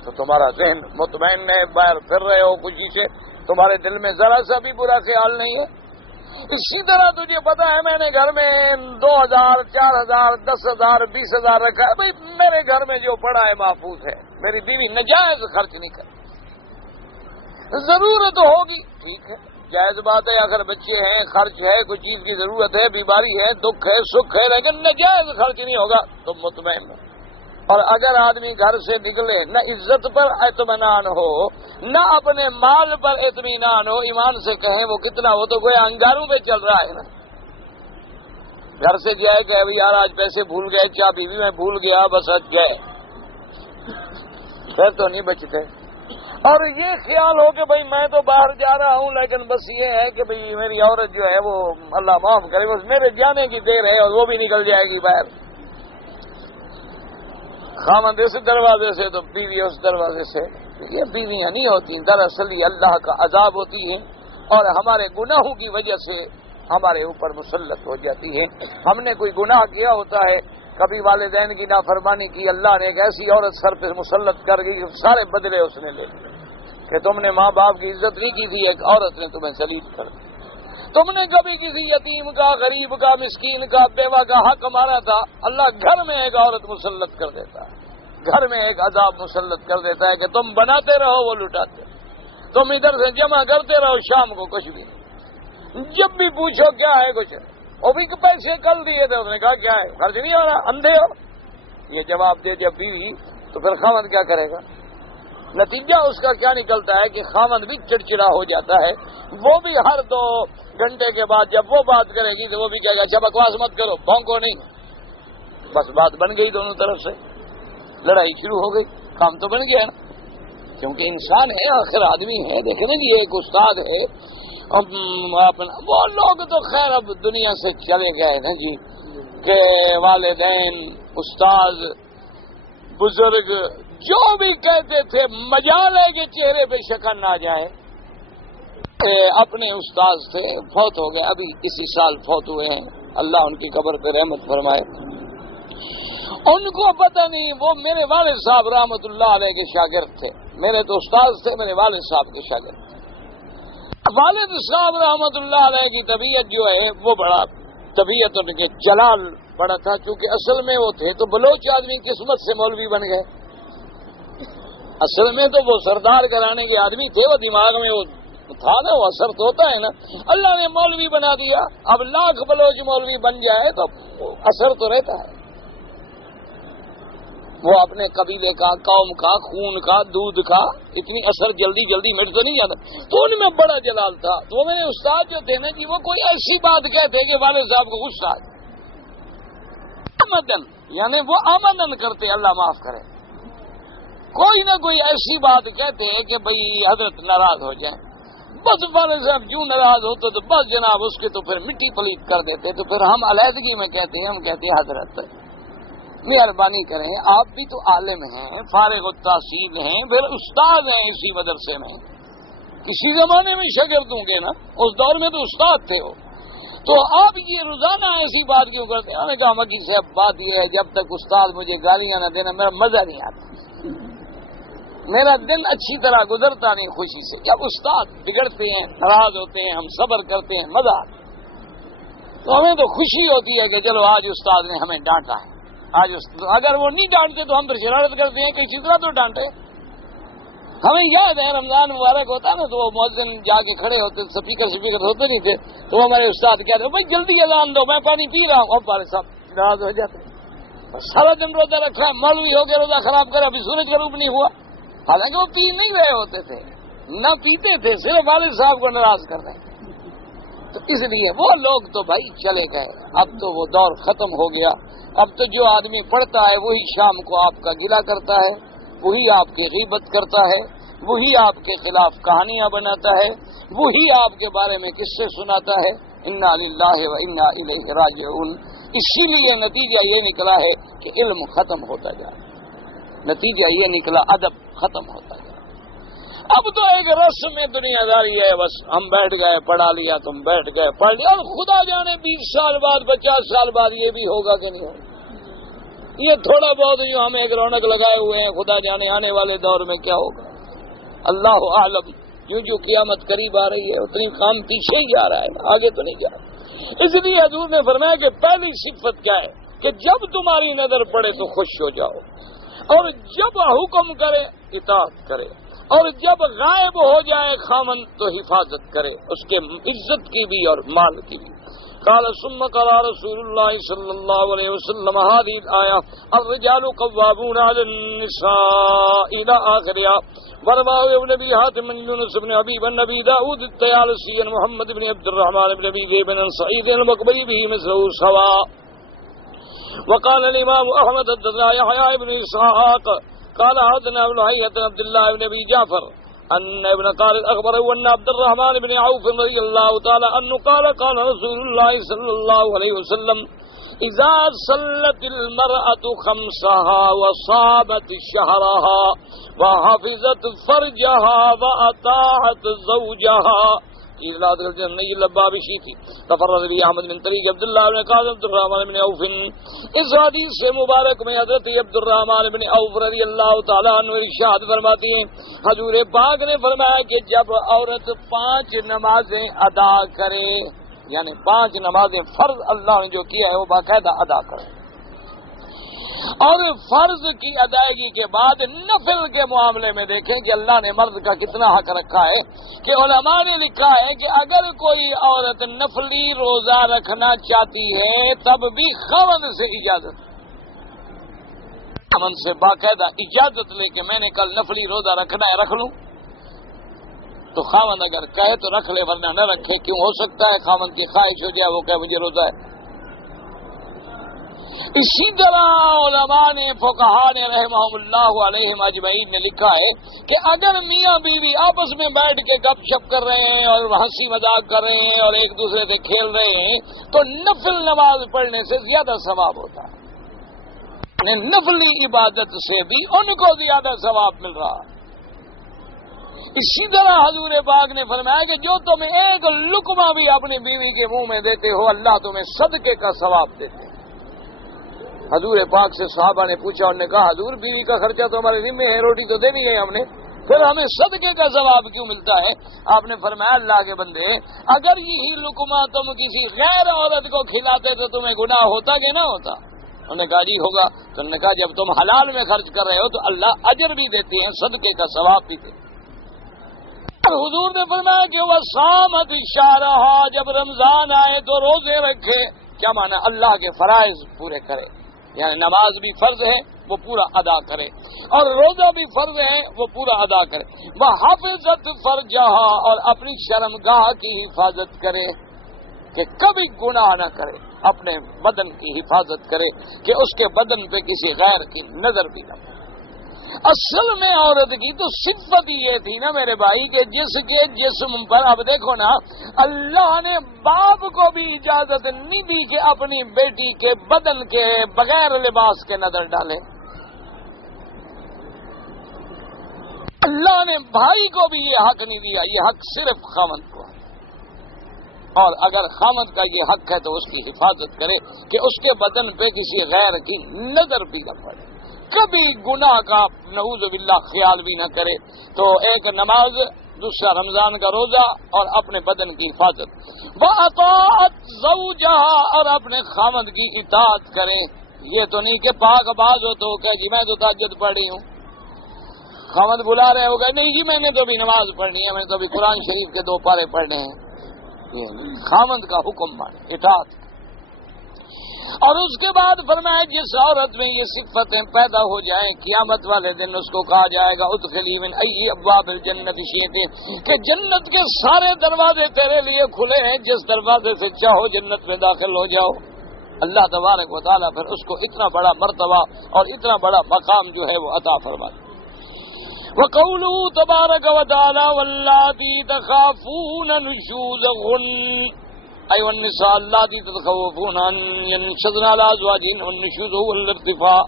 تو تمہارا ذہن مطمئن ہے، باہر پھر رہے ہو خوشی سے، تمہارے دل میں ذرا سا بھی برا خیال نہیں ہے. اسی طرح تجھے پتا ہے میں نے گھر میں 2000 4000 10,000 20,000 رکھا ہے، بھائی میرے گھر میں جو پڑا ہے محفوظ ہے، میری بیوی نجائز خرچ نہیں کرے. ضرورت ہوگی ٹھیک ہے، جائز بات ہے، اگر بچے ہیں، خرچ ہے، کوئی چیز کی ضرورت ہے، بیماری ہے، دکھ ہے، سکھ ہے، لیکن نجائز خرچ نہیں ہوگا تو مطمئن ہو. اور اگر آدمی گھر سے نکلے نہ عزت پر اطمینان ہو نہ اپنے مال پر اطمینان ہو، ایمان سے کہیں وہ کتنا، وہ تو کوئی انگاروں پہ چل رہا ہے نا. گھر سے جائے کہ یار آج پیسے بھول گئے، چابی بھی میں بھول گیا، بس آج گئے، پھر تو نہیں بچتے. اور یہ خیال ہو کہ بھئی میں تو باہر جا رہا ہوں لیکن بس یہ ہے کہ بھئی میری عورت جو ہے وہ اللہ معاف کرے بس میرے جانے کی دیر ہے اور وہ بھی نکل جائے گی باہر، خاوند اس دروازے سے تو بیوی اس دروازے سے. یہ بیویاں نہیں ہوتی، دراصل یہ اللہ کا عذاب ہوتی ہیں اور ہمارے گناہوں کی وجہ سے ہمارے اوپر مسلط ہو جاتی ہیں. ہم نے کوئی گناہ کیا ہوتا ہے، کبھی والدین کی نافرمانی کی، اللہ نے ایک ایسی عورت سر پہ مسلط کر گئی کہ سارے بدلے اس نے لے لیے کہ تم نے ماں باپ کی عزت نہیں کی تھی، ایک عورت نے تمہیں ذلیل کر دی. تم نے کبھی کسی یتیم کا، غریب کا، مسکین کا، بیوہ کا حق مارا تھا، اللہ گھر میں ایک عورت مسلط کر دیتا ہے، گھر میں ایک عذاب مسلط کر دیتا ہے کہ تم بناتے رہو وہ لٹاتے، تم ادھر سے جمع کرتے رہو شام کو کچھ بھی نہیں، جب بھی پوچھو کیا ہے کچھ نہیں. وہ بھی پیسے کل دیے تھے، اس نے کہا کیا ہے، خرچ نہیں ہو رہا، اندھے ہو. یہ جواب دے جب بیوی تو پھر خاوند کیا کرے گا؟ نتیجہ اس کا کیا نکلتا ہے کہ خاوند بھی چڑچڑا ہو جاتا ہے. وہ بھی ہر 2 گھنٹے کے بعد جب وہ بات کرے گی تو وہ بھی کہے گا اچھا بکواس مت کرو، بھونکو نہیں. بس بات بن گئی، دونوں طرف سے لڑائی شروع ہو گئی، کام تو بن گیا نا. کیونکہ انسان ہے، آخر آدمی ہے. دیکھیں نا جی ایک استاد ہے، وہ لوگ تو خیر اب دنیا سے چلے گئے نا جی، کہ والدین، استاد، بزرگ جو بھی کہتے تھے مجال ہے کہ چہرے پہ شکن نہ جائے. اپنے استاد تھے، فوت ہو گئے، ابھی اسی سال فوت ہوئے ہیں. اللہ ان کی قبر پہ رحمت فرمائے. ان کو پتہ نہیں وہ میرے والد صاحب رحمت اللہ علیہ کے شاگرد تھے. میرے تو استاد تھے، میرے والد صاحب کے شاگرد تھے. والد صاحب رحمت اللہ علیہ کی طبیعت جو ہے وہ بڑا طبیعت ان کے جلال بڑا تھا، چونکہ اصل میں وہ تھے تو بلوچ آدمی قسمت سے مولوی بن گئے. اصل میں تو وہ سردار کرانے کے آدمی تھے، وہ دماغ میں وہ تھا نا، وہ اثر تو ہوتا ہے نا. اللہ نے مولوی بنا دیا. اب لاکھ بلوچ مولوی بن جائے تو اثر تو رہتا ہے. وہ اپنے قبیلے کا، قوم کا، خون کا، دودھ کا اتنی اثر جلدی جلدی مٹ تو نہیں جاتا. تو ان میں بڑا جلال تھا. تو وہ میرے استاد جو تھے نا جی، وہ کوئی ایسی بات کہتے کہ والد صاحب کو غصہ آ جائے. آمدن یعنی وہ آمدن کرتے، اللہ معاف کرے، کوئی نہ کوئی ایسی بات کہتے کہ بھئی حضرت ناراض ہو جائیں. بس والد صاحب کیوں ناراض ہوتے تو بس جناب اس کے تو پھر مٹی پلیت کر دیتے. تو پھر ہم علیحدگی میں کہتے ہیں، ہم کہتے ہیں حضرت مہربانی کریں، آپ بھی تو عالم ہیں، فارغ التحصیل ہیں، پھر استاد ہیں اسی مدرسے میں. کسی زمانے میں شاگرد ہوں گے نا، اس دور میں تو استاد تھے وہ. تو آپ یہ روزانہ ایسی بات کیوں کرتے ہیں؟ میں نے کہا مکی صاحب بات یہ ہے، جب تک استاد مجھے گالیاں نہ دینا میرا مزہ نہیں آتا، میرا دن اچھی طرح گزرتا نہیں خوشی سے. جب استاد بگڑتے ہیں، ناراض ہوتے ہیں، ہم صبر کرتے ہیں، مزہ آتا. تو ہمیں تو خوشی ہوتی ہے کہ چلو آج استاد نے ہمیں ڈانٹا ہے. آج اگر وہ نہیں ڈانٹتے تو ہم پھر شرارت کرتے ہیں کہ کسی طرح تو ڈانٹے. ہمیں یاد ہے رمضان مبارک ہوتا ہے نا، تو وہ مؤذن جا کے کھڑے ہوتے، سپیکر ہوتے نہیں تھے، تو ہمارے استاد کہتے ہیں بھائی جلدی اذان دو، میں پانی پی رہا ہوں. اب والد صاحب ناراض ہو جاتے. سارا دن روزہ رکھا ہے، مولوی ہو کے روزہ خراب کرے، ابھی سورج کا روپ نہیں ہوا. حالانکہ وہ پی نہیں رہے ہوتے تھے، نہ پیتے تھے، صرف والد صاحب کو ناراض کر رہے. تو اس لیے وہ لوگ تو بھائی چلے گئے. اب تو وہ دور ختم ہو گیا. اب تو جو آدمی پڑھتا ہے وہی شام کو آپ کا گلہ کرتا ہے، وہی آپ کی غیبت کرتا ہے، وہی آپ کے خلاف کہانیاں بناتا ہے، وہی آپ کے بارے میں قصے سناتا ہے. انا للہ و انا الیہ راجعون. اسی لیے نتیجہ یہ نکلا ہے کہ علم ختم ہوتا جا رہا ہے. نتیجہ یہ نکلا ادب ختم ہوتا جا رہا ہے. اب تو ایک رسم میں دنیا داری ہے، بس ہم بیٹھ گئے پڑھا لیا، تم بیٹھ گئے پڑھ لیا، اور خدا جانے 20 سال بعد 50 سال بعد یہ بھی ہوگا کہ نہیں ہوگا. یہ تھوڑا بہت جو ہم ایک رونق لگائے ہوئے ہیں، خدا جانے آنے والے دور میں کیا ہوگا. اللہ عالم. جو قیامت قریب آ رہی ہے اتنی کام پیچھے ہی جا رہا ہے، آگے تو نہیں جا رہا. اس لیے حضور نے فرمایا کہ پہلی صفت کیا ہے کہ جب تمہاری نظر پڑے تو خوش ہو جاؤ، اور جب حکم کرے اطاعت کرے، اور جب غائب ہو جائے خامن تو حفاظت کرے، اس کے عزت کی بھی اور مال کی بھی. قال ثم قال رسول الله صلى الله عليه وسلم هذه الآية الرجال قوامون على النساء إلى آخرها. ورواه ابن أبي حاتم من يونس بن حبيب عن أبي داود الطيالسي عن محمد بن عبد الرحمن بن أبي ذئب عن سعيد المقبري به مثله سواء. وقال الإمام أحمد حدثنا يحيى بن إسحاق قال حدثنا ابن هيئة عبد الله بن أبي جعفر أن ابن خالد أخبره أن عبد الرحمن بن عوف رضي الله تعالى عنه قال قال رسول الله صلى الله عليه وسلم إذا صلت المرأة خمسها وصامت شهرها وحفظت فرجها وأطاعت زوجها تفرد بھی احمد بن طریق عبداللہ بن قاسم عبد الرحمن بن عوف. اس حدیث سے مبارک میں حضرت عبد الرحمن بن عوف رضی اللہ تعالیٰ عنہ ارشاد فرماتی ہیں، حضور پاک نے فرمایا کہ جب عورت 5 نمازیں ادا کرے، یعنی 5 نمازیں فرض اللہ نے جو کیا ہے وہ باقاعدہ ادا کرے، اور فرض کی ادائیگی کے بعد نفل کے معاملے میں دیکھیں کہ اللہ نے مرد کا کتنا حق رکھا ہے. کہ علماء نے لکھا ہے کہ اگر کوئی عورت نفلی روزہ رکھنا چاہتی ہے تب بھی خاوند سے اجازت، خاوند سے باقاعدہ اجازت لے کے میں نے کل نفلی روزہ رکھنا ہے، رکھ لوں. تو خاوند اگر کہے تو رکھ لے، ورنہ نہ رکھے. کیوں ہو سکتا ہے خاوند کی خواہش ہو جائے، وہ کہے مجھے روزہ ہے. اسی طرح علماء نے، فقہاء نے رحمہم اللہ علیہم اجمعین نے لکھا ہے کہ اگر میاں بیوی آپس میں بیٹھ کے گپ شپ کر رہے ہیں اور ہنسی مذاق کر رہے ہیں اور ایک دوسرے سے کھیل رہے ہیں تو نفل نماز پڑھنے سے زیادہ ثواب ہوتا ہے. نفلی عبادت سے بھی ان کو زیادہ ثواب مل رہا ہے. اسی طرح حضور پاک نے فرمایا کہ جو تم ایک لقمہ بھی اپنی بیوی کے منہ میں دیتے ہو اللہ تمہیں صدقے کا ثواب دیتے. حضور پاک سے صحابہ نے پوچھا، انہوں نے کہا حضور بیوی کا خرچہ تو ہمارے ذمہ ہے، روٹی تو دینی ہے ہم نے، پھر ہمیں صدقے کا ثواب کیوں ملتا ہے؟ آپ نے فرمایا اللہ کے بندے اگر یہی لقمہ تم کسی غیر عورت کو کھلاتے تو تمہیں گناہ ہوتا کہ نہ ہوتا؟ انہوں نے کہا جی ہوگا. تو انہوں نے کہا جب تم حلال میں خرچ کر رہے ہو تو اللہ اجر بھی دیتے ہیں، صدقے کا ثواب بھی دیتے ہیں. حضور نے فرمایا کہ وہ صامت شارہ، جب رمضان آئے تو روزے رکھے. کیا معنی؟ اللہ کے فرائض پورے کرے، یعنی نماز بھی فرض ہے وہ پورا ادا کرے اور روزہ بھی فرض ہے وہ پورا ادا کرے. وہ حافظت فرجہ، اور اپنی شرمگاہ کی حفاظت کرے کہ کبھی گناہ نہ کرے، اپنے بدن کی حفاظت کرے کہ اس کے بدن پہ کسی غیر کی نظر بھی نہ پڑے. اصل میں عورت کی تو صفت یہ تھی نا میرے بھائی کہ جس کے جسم پر، اب دیکھو نا اللہ نے باپ کو بھی اجازت نہیں دی کہ اپنی بیٹی کے بدن کے بغیر لباس کے نظر ڈالے. اللہ نے بھائی کو بھی یہ حق نہیں دیا، یہ حق صرف خاوند کو. اور اگر خاوند کا یہ حق ہے تو اس کی حفاظت کرے کہ اس کے بدن پہ کسی غیر کی نظر بھی نہ پڑے، کبھی گناہ کا نعوذ باللہ خیال بھی نہ کرے. تو ایک نماز، دوسرا رمضان کا روزہ اور اپنے بدن کی حفاظت. وَأَطَاعَتْ زَوْجَهَا، اور اپنے خاوند کی اطاعت کرے. یہ تو نہیں کہ پاک باز ہو تو کہ جی میں تو تہجد پڑھ رہی ہوں، خاوند بلا رہے ہو گئے نہیں جی میں نے تو بھی نماز پڑھنی ہے، میں نے تو بھی قرآن شریف کے 2 پارے پڑھنے ہیں. خاوند کا حکم مان، اطاعت. اور اس کے بعد فرمایا جس عورت میں یہ صفتیں پیدا ہو جائیں قیامت والے دن اس کو کہا جائے گا ادخلی من ای ابواب الجنت شئت، کہ جنت کے سارے دروازے تیرے لیے کھلے ہیں، جس دروازے سے چاہو جنت میں داخل ہو جاؤ. اللہ تبارک و تعالیٰ پھر اس کو اتنا بڑا مرتبہ اور اتنا بڑا مقام جو ہے وہ عطا فرمائے. وقوله تبارک و تعالی واللاتی تخافون نشوزهن أيها النساء اللاتي تخافون أن ينشزن على أزواجهن والنشوز هو الارتفاع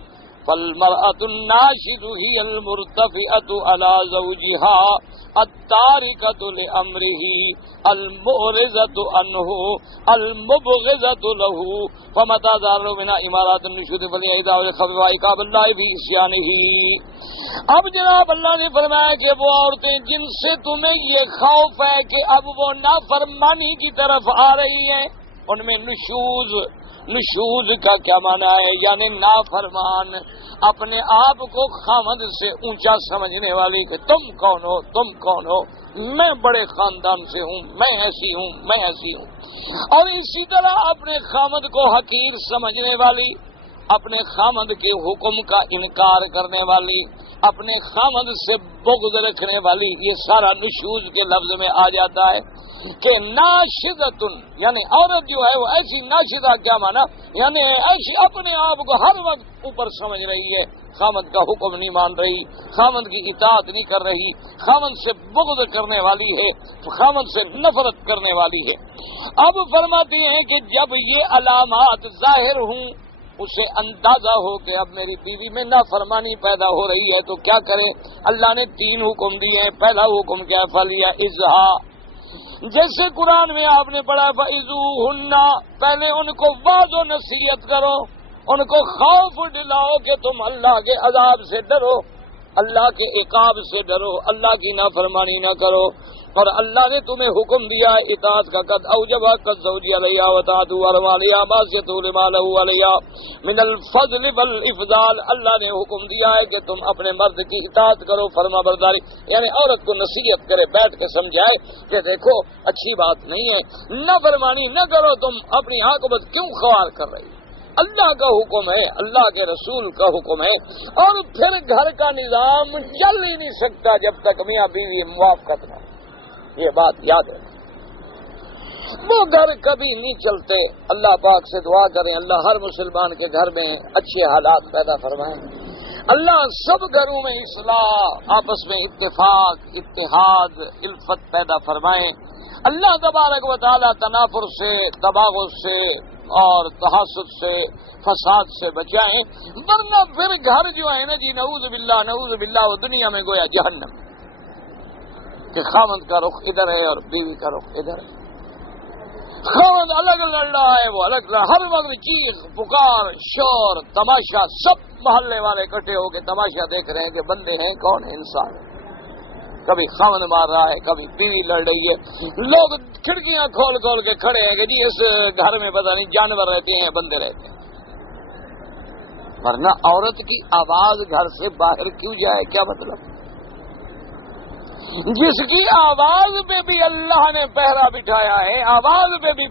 فالمرأة الناشز هي المرتفعة على زوجها التاركة لأمره المؤرزة عنه المبغضة له فمتى ظهر منها إمارات النشوز فليعيدها وليخفف عقاب الله في عصيانه. اب جناب اللہ نے فرمایا کہ وہ عورتیں جن سے تمہیں یہ خوف ہے کہ اب وہ نافرمانی کی طرف آ رہی ہیں، ان میں نشوز کا کیا معنی ہے؟ یعنی نافرمان، اپنے آپ کو خاوند سے اونچا سمجھنے والی کہ تم کون ہو، تم کون ہو، میں بڑے خاندان سے ہوں، میں ایسی ہوں، میں ایسی ہوں. اور اسی طرح اپنے خاوند کو حقیر سمجھنے والی، اپنے خاوند کے حکم کا انکار کرنے والی، اپنے خاوند سے بغض رکھنے والی، یہ سارا نشوز کے لفظ میں آ جاتا ہے. کہ ناشدتن یعنی عورت جو ہے وہ ایسی، ناشدہ کیا مانا؟ یعنی ایسی اپنے آپ کو ہر وقت اوپر سمجھ رہی ہے، خاوند کا حکم نہیں مان رہی، خاوند کی اطاعت نہیں کر رہی، خاوند سے بغض کرنے والی ہے، خاوند سے نفرت کرنے والی ہے. اب فرماتے ہیں کہ جب یہ علامات ظاہر ہوں، اسے اندازہ ہو کہ اب میری بیوی میں نافرمانی پیدا ہو رہی ہے تو کیا کرے؟ اللہ نے 3 حکم دیے ہیں. پہلا حکم کیا؟ فَلْيَا إِذْهَا، جیسے قرآن میں آپ نے پڑھا فَإِذُوهُنَّ، پہلے ان کو واضح و نصیحت کرو، ان کو خوف دلاؤ کہ تم اللہ کے عذاب سے ڈرو، اللہ کے عقاب سے ڈرو، اللہ کی نافرمانی نہ کرو. اور اللہ نے تمہیں حکم دیا ہے اطاعت کا. قد اوجبا قد زوجی علیہ وطاعت ورمالیہ معصیت لما له علیہ من الفضل والافضال. اللہ نے حکم دیا ہے کہ تم اپنے مرد کی اطاعت کرو، فرما برداری، یعنی عورت کو نصیحت کرے، بیٹھ کے سمجھائے کہ دیکھو اچھی بات نہیں ہے، نافرمانی نہ کرو، تم اپنی عاقبت کیوں خوار کر رہی؟ اللہ کا حکم ہے، اللہ کے رسول کا حکم ہے. اور پھر گھر کا نظام چل ہی نہیں سکتا جب تک میاں بیوی موافقت نہ، یہ بات یاد ہے، وہ گھر کبھی نہیں چلتے. اللہ پاک سے دعا کریں اللہ ہر مسلمان کے گھر میں اچھے حالات پیدا فرمائیں، اللہ سب گھروں میں اصلاح، آپس میں اتفاق، اتحاد، الفت پیدا فرمائیں. اللہ تبارک و تعالی تنافر سے، تباغض سے اور تحاسد سے، فساد سے بچائیں، ورنہ پھر گھر جو ہے نا جی نعوذ باللہ وہ دنیا میں گویا جہنم. کہ خاوند کا رخ ادھر ہے اور بیوی کا رخ ادھر ہے. خاوند الگ لڑ رہا ہے، وہ الگ لڑ، ہر وقت چیخ پکار شور تماشا، سب محلے والے اکٹھے ہو کے تماشا دیکھ رہے ہیں کہ بندے ہیں کون ہے، انسان ہے. کبھی خاوند مار رہا ہے، کبھی بیوی لڑ رہی ہے. لوگ کھڑکیاں کھول کھول کے کھڑے ہیں کہ جی اس گھر میں پتہ نہیں جانور رہتے ہیں بندے رہتے ہیں. ورنہ عورت کی آواز گھر سے باہر کیوں جائے، کیا مطلب؟ جس کی آواز پہ بھی اللہ نے پہرا بٹھایا ہے، آواز پہ بھی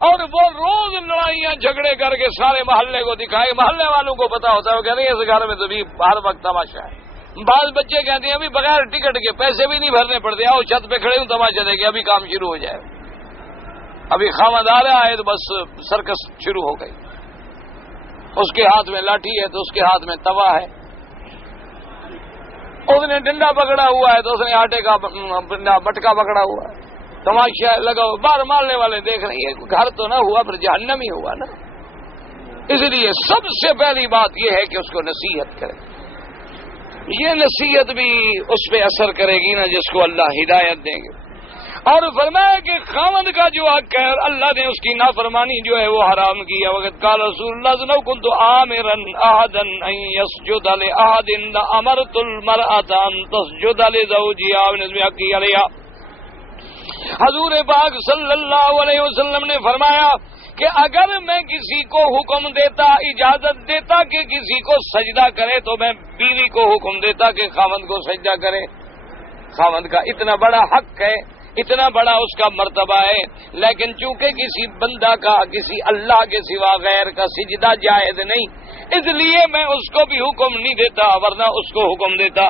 اور وہ روز لڑائیاں جھگڑے کر کے سارے محلے کو دکھائے. محلے والوں کو پتا ہوتا ہے، وہ کہتے ہیں اس گھر میں تو بھی ہر وقت تماشا ہے. بعض بچے کہتے ہیں ابھی بغیر ٹکٹ کے پیسے بھی نہیں بھرنے پڑتے، آؤ چھت پہ کھڑے ہوں تماشا دیکھے، ابھی کام شروع ہو جائے. ابھی خاوند آ رہا ہے تو بس سرکس شروع ہو گئی. اس کے ہاتھ میں لاٹھی ہے تو اس کے ہاتھ میں توا ہے، اس نے ڈنڈا پکڑا ہوا ہے تو اس نے آٹے کا مٹکا پکڑا ہوا ہے. تماشا لگا، باہر مارنے والے دیکھ رہے ہیں. گھر تو نہ ہوا پر جہنم ہی ہوا نا. اس لیے سب سے پہلی بات یہ ہے کہ اس کو نصیحت کرے. یہ نصیحت بھی اس پہ اثر کرے گی نا جس کو اللہ ہدایت دیں گے. اور فرمایا کہ خاوند کا جو حق ہے، اللہ نے اس کی نافرمانی جو ہے وہ حرام کی ہے. وقت قال رسول اللہ صلی اللہ علیہ وسلم كنت آمرا احدا ان يسجد لاحد امرت المرأة ان تسجد لزوجها ونسب حقی علیہا. حضور پاک صلی اللہ علیہ وسلم نے فرمایا کہ اگر میں کسی کو حکم دیتا، اجازت دیتا کہ کسی کو سجدہ کرے تو میں بیوی کو حکم دیتا کہ خاوند کو سجدہ کرے. خاوند کا اتنا بڑا حق ہے، اتنا بڑا اس کا مرتبہ ہے، لیکن چونکہ کسی بندہ کا کسی اللہ کے سوا غیر کا سجدہ جائز نہیں، اس لیے میں اس کو بھی حکم نہیں دیتا، ورنہ اس کو حکم دیتا.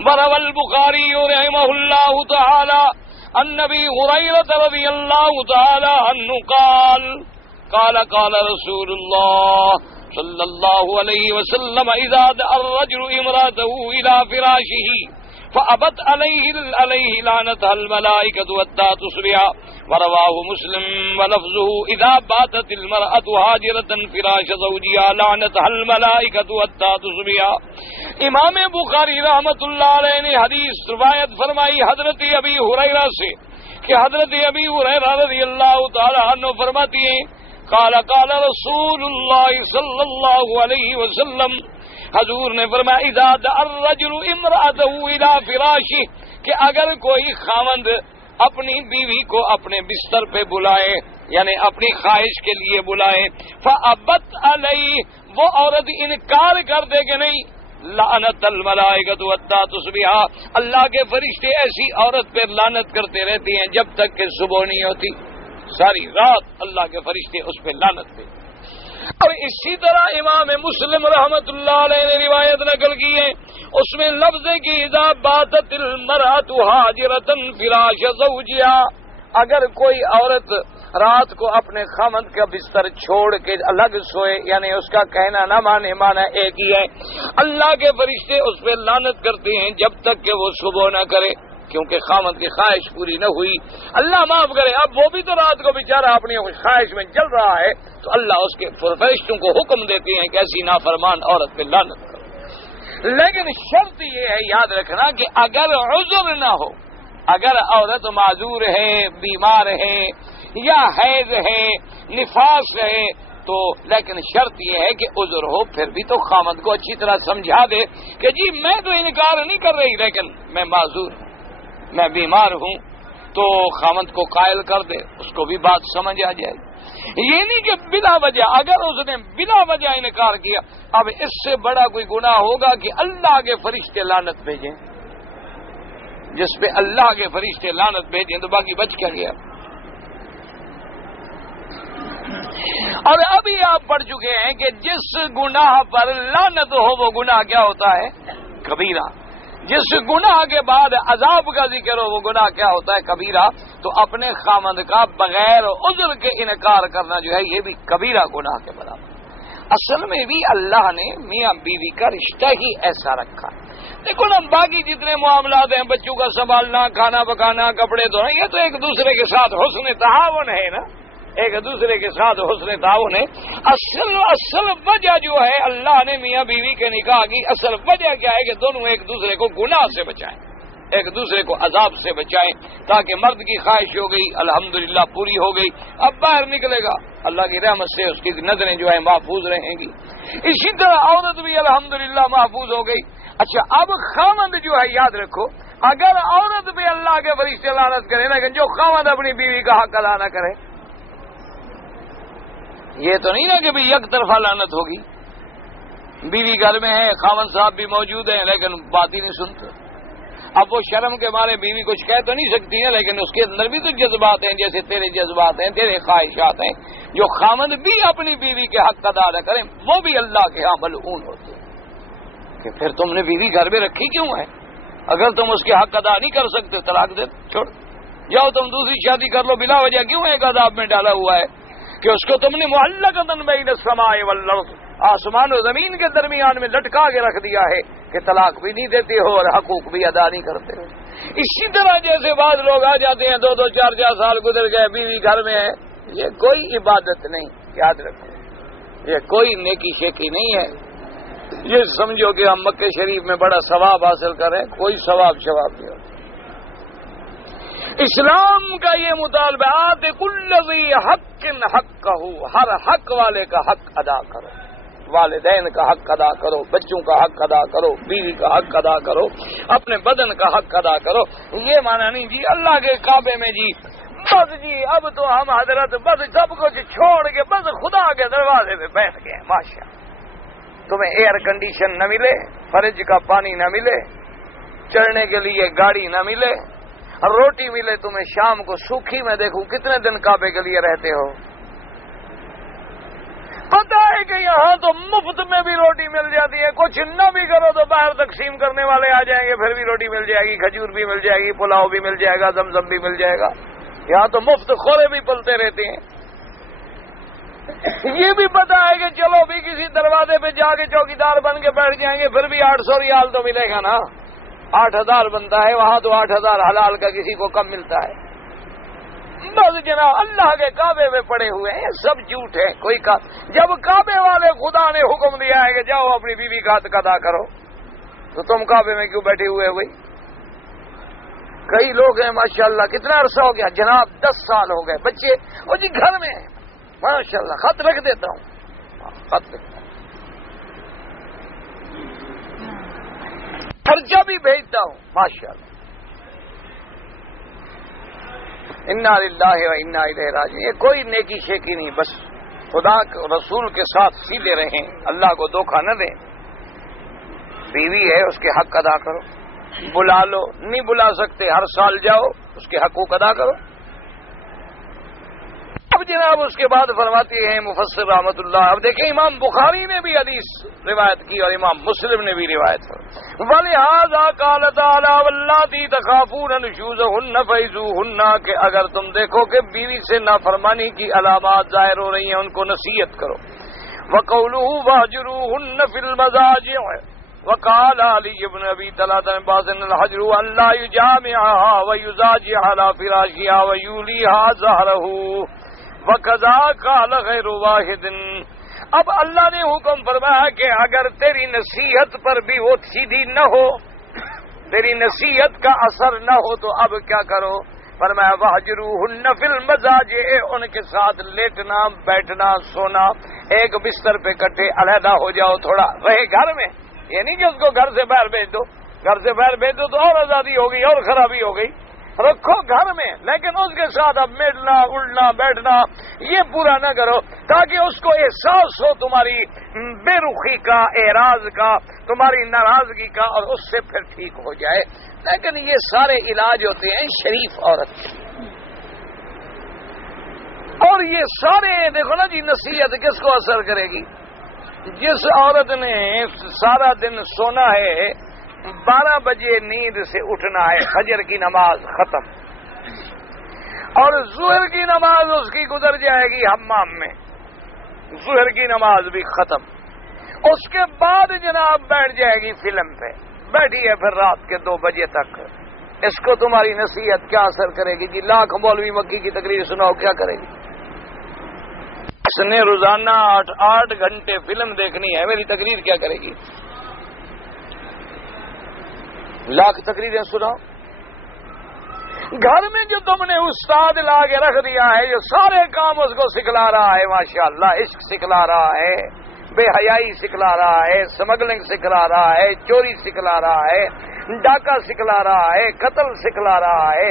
وروى البخاری رحمہ اللہ تعالی عن ابی ہریرہ رضی اللہ تعالی عنہ قال رسول اللہ صلی اللہ علیہ وسلم اذا دعا الرجل امرأته الى فراشه فأبت عليه لعنتها الملائكة حتى تصبح. ورواه مسلم ولفظه اذا باتت المرأة هاجرة فراش زوجها لعنتها الملائكة حتى تصبح. امام بخاری رحمت اللہ علیہ نے حدیث روایت فرمائی حضرت ابی ہریرہ سے کہ حضرت ابی ہریرہ رضی اللہ تعالی عنہ فرماتی ہیں قال رسول اللہ صلی اللہ علیہ وسلم، حضور نے فرمایا اذا دعا الرجل امرأته الى فراشه کہ اگر کوئی خاوند اپنی بیوی کو اپنے بستر پہ بلائے، یعنی اپنی خواہش کے لیے بلائے، فابت علیہ وہ عورت انکار کر دے کہ نہیں، لعنت الملائکۃ حتی تصبح اللہ کے فرشتے ایسی عورت پہ لعنت کرتے رہتے ہیں جب تک کہ صبح نہیں ہوتی. ساری رات اللہ کے فرشتے اس پہ لعنت پہ. اور اسی طرح امام مسلم رحمت اللہ علیہ نے روایت نقل کی ہے، اس میں لفظ ہے کہ اذا باتت المرأة حاجرة فراش زوجها، اگر کوئی عورت رات کو اپنے خامد کا بستر چھوڑ کے الگ سوئے، یعنی اس کا کہنا نہ مانا ایک ہی ہے، اللہ کے فرشتے اس پہ لعنت کرتے ہیں جب تک کہ وہ صبح نہ کرے، کیونکہ خامد کی خواہش پوری نہ ہوئی۔ اللہ معاف کرے، اب وہ بھی تو رات کو بیچارہ اپنی خواہش میں جل رہا ہے، تو اللہ اس کے فرشتوں کو حکم دیتے ہیں کہ ایسی نافرمان عورت پہ لعنت کرو۔ لیکن شرط یہ ہے، یاد رکھنا، کہ اگر عذر نہ ہو، اگر عورت معذور ہے، بیمار ہے، یا حیض ہے، نفاس ہے، تو لیکن شرط یہ ہے کہ عذر ہو، پھر بھی تو خامد کو اچھی طرح سمجھا دے کہ جی میں تو انکار نہیں کر رہی، لیکن میں معذور ہوں، میں بیمار ہوں، تو خامد کو قائل کر دے، اس کو بھی بات سمجھ آ جائے۔ یہ نہیں کہ بلا وجہ، اگر اس نے بلا وجہ انکار کیا، اب اس سے بڑا کوئی گناہ ہوگا کہ اللہ کے فرشتے لعنت بھیجیں، جس پہ اللہ کے فرشتے لعنت بھیجیں تو باقی بچ کیا گیا۔ اور ابھی آپ پڑھ چکے ہیں کہ جس گناہ پر لعنت ہو وہ گناہ کیا ہوتا ہے؟ کبیرہ۔ جس گناہ کے بعد عذاب کا ذکر ہو وہ گناہ کیا ہوتا ہے؟ کبیرہ۔ تو اپنے خامد کا بغیر عذر کے انکار کرنا جو ہے یہ بھی کبیرہ گناہ کے برابر۔ اصل میں بھی اللہ نے میاں بیوی کا رشتہ ہی ایسا رکھا۔ دیکھو نا، باقی جتنے معاملات ہیں، بچوں کا سنبھالنا، کھانا پکانا، کپڑے دھونا، یہ تو ایک دوسرے کے ساتھ حسن تعاون ہے نا، ایک دوسرے کے ساتھ حسن تعاون ہے۔ اصل وجہ جو ہے اللہ نے میاں بیوی کے نکاح کی اصل وجہ کیا ہے کہ دونوں ایک دوسرے کو گناہ سے بچائیں، ایک دوسرے کو عذاب سے بچائیں، تاکہ مرد کی خواہش ہو گئی الحمدللہ پوری ہو گئی، اب باہر نکلے گا، اللہ کی رحمت سے اس کی نظریں جو ہے محفوظ رہیں گی، اسی طرح عورت بھی الحمدللہ محفوظ ہو گئی۔ اچھا، اب خاوند جو ہے، یاد رکھو، اگر عورت بھی اللہ کے فرشتے لعنت کرے، لیکن جو خاوند اپنی بیوی کا حق ادا نہ کرے، یہ تو نہیں نا کہ بھی یک طرفہ لعنت ہوگی۔ بیوی گھر میں ہے، خاوند صاحب بھی موجود ہیں، لیکن بات ہی نہیں سنتے۔ اب وہ شرم کے مارے بیوی کچھ کہہ تو نہیں سکتی ہے، لیکن اس کے اندر بھی تو جذبات ہیں، جیسے تیرے جذبات ہیں، تیرے خواہشات ہیں۔ جو خاوند بھی اپنی بیوی کے حق ادا نہ کریں، وہ بھی اللہ کے ہاں ملعون ہوتے ہیں کہ پھر تم نے بیوی گھر میں رکھی کیوں ہے؟ اگر تم اس کے حق ادا نہیں کر سکتے، طلاق دے چھوڑ جاؤ، تم دوسری شادی کر لو، بلا وجہ کیوں ایک عذاب میں ڈالا ہوا ہے کہ اس کو تم نے معلقۃ بین السماء والارض، آسمان و زمین کے درمیان میں لٹکا کے رکھ دیا ہے کہ طلاق بھی نہیں دیتے ہو اور حقوق بھی ادا نہیں کرتے ہو۔ اسی طرح جیسے بعض لوگ آ جاتے ہیں، 2 4 سال گزر گئے، بیوی گھر میں ہے، یہ کوئی عبادت نہیں، یاد رکھو، یہ کوئی نیکی شیکی نہیں ہے۔ یہ سمجھو کہ ہم مکہ شریف میں بڑا ثواب حاصل کریں، کوئی ثواب نہیں ہوتا۔ اسلام کا یہ مطالبہ آتے کل ذی حق حقہ، ہر حق والے کا حق ادا کرو، والدین کا حق ادا کرو، بچوں کا حق ادا کرو، بیوی کا حق ادا کرو، اپنے بدن کا حق ادا کرو۔ یہ مانا نہیں جی اللہ کے کعبے میں جی بس جی اب تو ہم حضرت بس سب کچھ چھوڑ کے بس خدا کے دروازے پہ بیٹھ گئے، ماشاء تمہیں ایئر کنڈیشن نہ ملے، فریج کا پانی نہ ملے، چڑھنے کے لیے گاڑی نہ ملے، روٹی ملے تمہیں شام کو سوکھی میں دیکھوں کتنے دن کعبے کے لیے رہتے ہو۔ پتہ ہے کہ یہاں تو مفت میں بھی روٹی مل جاتی ہے، کچھ نہ بھی کرو تو باہر تقسیم کرنے والے آ جائیں گے، پھر بھی روٹی مل جائے گی، کھجور بھی مل جائے گی، پلاؤ بھی مل جائے گا، زمزم بھی مل جائے گا۔ یہاں تو مفت خورے بھی پلتے رہتے ہیں۔ یہ بھی پتہ ہے کہ چلو بھی کسی دروازے پہ جا کے چوکیدار بن کے بیٹھ جائیں گے، پھر بھی 800 ریال تو ملے گا نا، 8000 بنتا ہے، وہاں تو 8000 حلال کا کسی کو کم ملتا ہے۔ بس جناب اللہ کے کعبے میں پڑے ہوئے ہیں، سب جھوٹ ہے، کوئی جب کعبے والے خدا نے حکم دیا ہے کہ جاؤ اپنی بیوی کا حق ادا کرو، تو تم کعبے میں کیوں بیٹھے ہوئے ہوئی؟ کئی لوگ ہیں ماشاءاللہ، کتنا عرصہ ہو گیا جناب، 10 سال ہو گئے، بچے وہ جی گھر میں ہیں ماشاءاللہ، خط رکھ دیتا ہوں، خط رکھتا ہوں، خرچہ بھی بھیجتا ہوں ماشاءاللہ۔ انا للہ و انا الیہ راجعون۔ یہ کوئی نیکی شیکی نہیں، بس خدا کے رسول کے ساتھ سیدھے رہیں، اللہ کو دھوکہ نہ دیں۔ بیوی ہے اس کے حق ادا کرو، بلا لو، نہیں بلا سکتے ہر سال جاؤ، اس کے حقوق ادا کرو۔ اب جناب اس کے بعد فرماتے ہیں مفسر رحمۃ اللہ، اب دیکھیں امام بخاری نے بھی حدیث روایت کی اور امام مسلم نے بھی روایت کی، وَلِهَذَا قَالَ تَعَالَىٰ وَاللَّاتِي تَخَافُونَ نُشُوزَهُنَّ فَعِظُوهُنَّ، کہ اگر تم دیکھو کہ بیوی سے نافرمانی کی علامات ظاہر ہو رہی ہیں ان کو نصیحت کرو۔ وَقَوْلُهُ وَاهْجُرُوهُنَّ فِي الْمَضَاجِعِ، وقال علی بن ابی طلحہ باز الحجر ان لا یجامعها ویزاجع على فراشها ویولیها ظهره وکذا قال غیر واحد۔ اب اللہ نے حکم فرمایا کہ اگر تیری نصیحت پر بھی وہ سیدھی نہ ہو، تیری نصیحت کا اثر نہ ہو تو اب کیا کرو؟ فرمایا وَاهْجُرُوهُنَّ فِي الْمَضَاجِعِ، ان کے ساتھ لیٹنا بیٹھنا سونا ایک بستر پہ کٹھے علیحدہ ہو جاؤ، تھوڑا رہے گھر میں، یہ نہیں کہ اس کو گھر سے باہر بھیج دو، گھر سے باہر بھیج دو تو اور آزادی ہو گئی اور خرابی ہو گئی، رکھو گھر میں لیکن اس کے ساتھ اب میلنا اڑنا بیٹھنا یہ پورا نہ کرو، تاکہ اس کو احساس ہو تمہاری بے رخی کا، اعراض کا، تمہاری ناراضگی کا، اور اس سے پھر ٹھیک ہو جائے۔ لیکن یہ سارے علاج ہوتے ہیں شریف عورت کے، اور یہ سارے دیکھو نا جی، نصیحت کس کو اثر کرے گی؟ جس عورت نے سارا دن سونا ہے، 12 بجے نیند سے اٹھنا ہے، فجر کی نماز ختم، اور ظہر کی نماز اس کی گزر جائے گی حمام میں، ظہر کی نماز بھی ختم، اس کے بعد جناب بیٹھ جائے گی فلم پہ، بیٹھی ہے پھر رات کے 2 بجے تک، اس کو تمہاری نصیحت کیا اثر کرے گی جی؟ لاکھ مولوی مکی کی تقریر سناؤ، کیا کرے گی؟ اس نے روزانہ 8 گھنٹے فلم دیکھنی ہے، میری تقریر کیا کرے گی؟ لاکھ تقریریں سناؤ۔ گھر میں جو تم نے استاد لا کے رکھ دیا ہے، جو سارے کام اس کو سکھلا رہا ہے، ماشاءاللہ، عشق سکھلا رہا ہے، بے حیائی سکھلا رہا ہے، اسمگلنگ سکھلا رہا ہے، چوری سکھلا رہا ہے، ڈاکہ سکھلا رہا ہے، قتل سکھلا رہا ہے،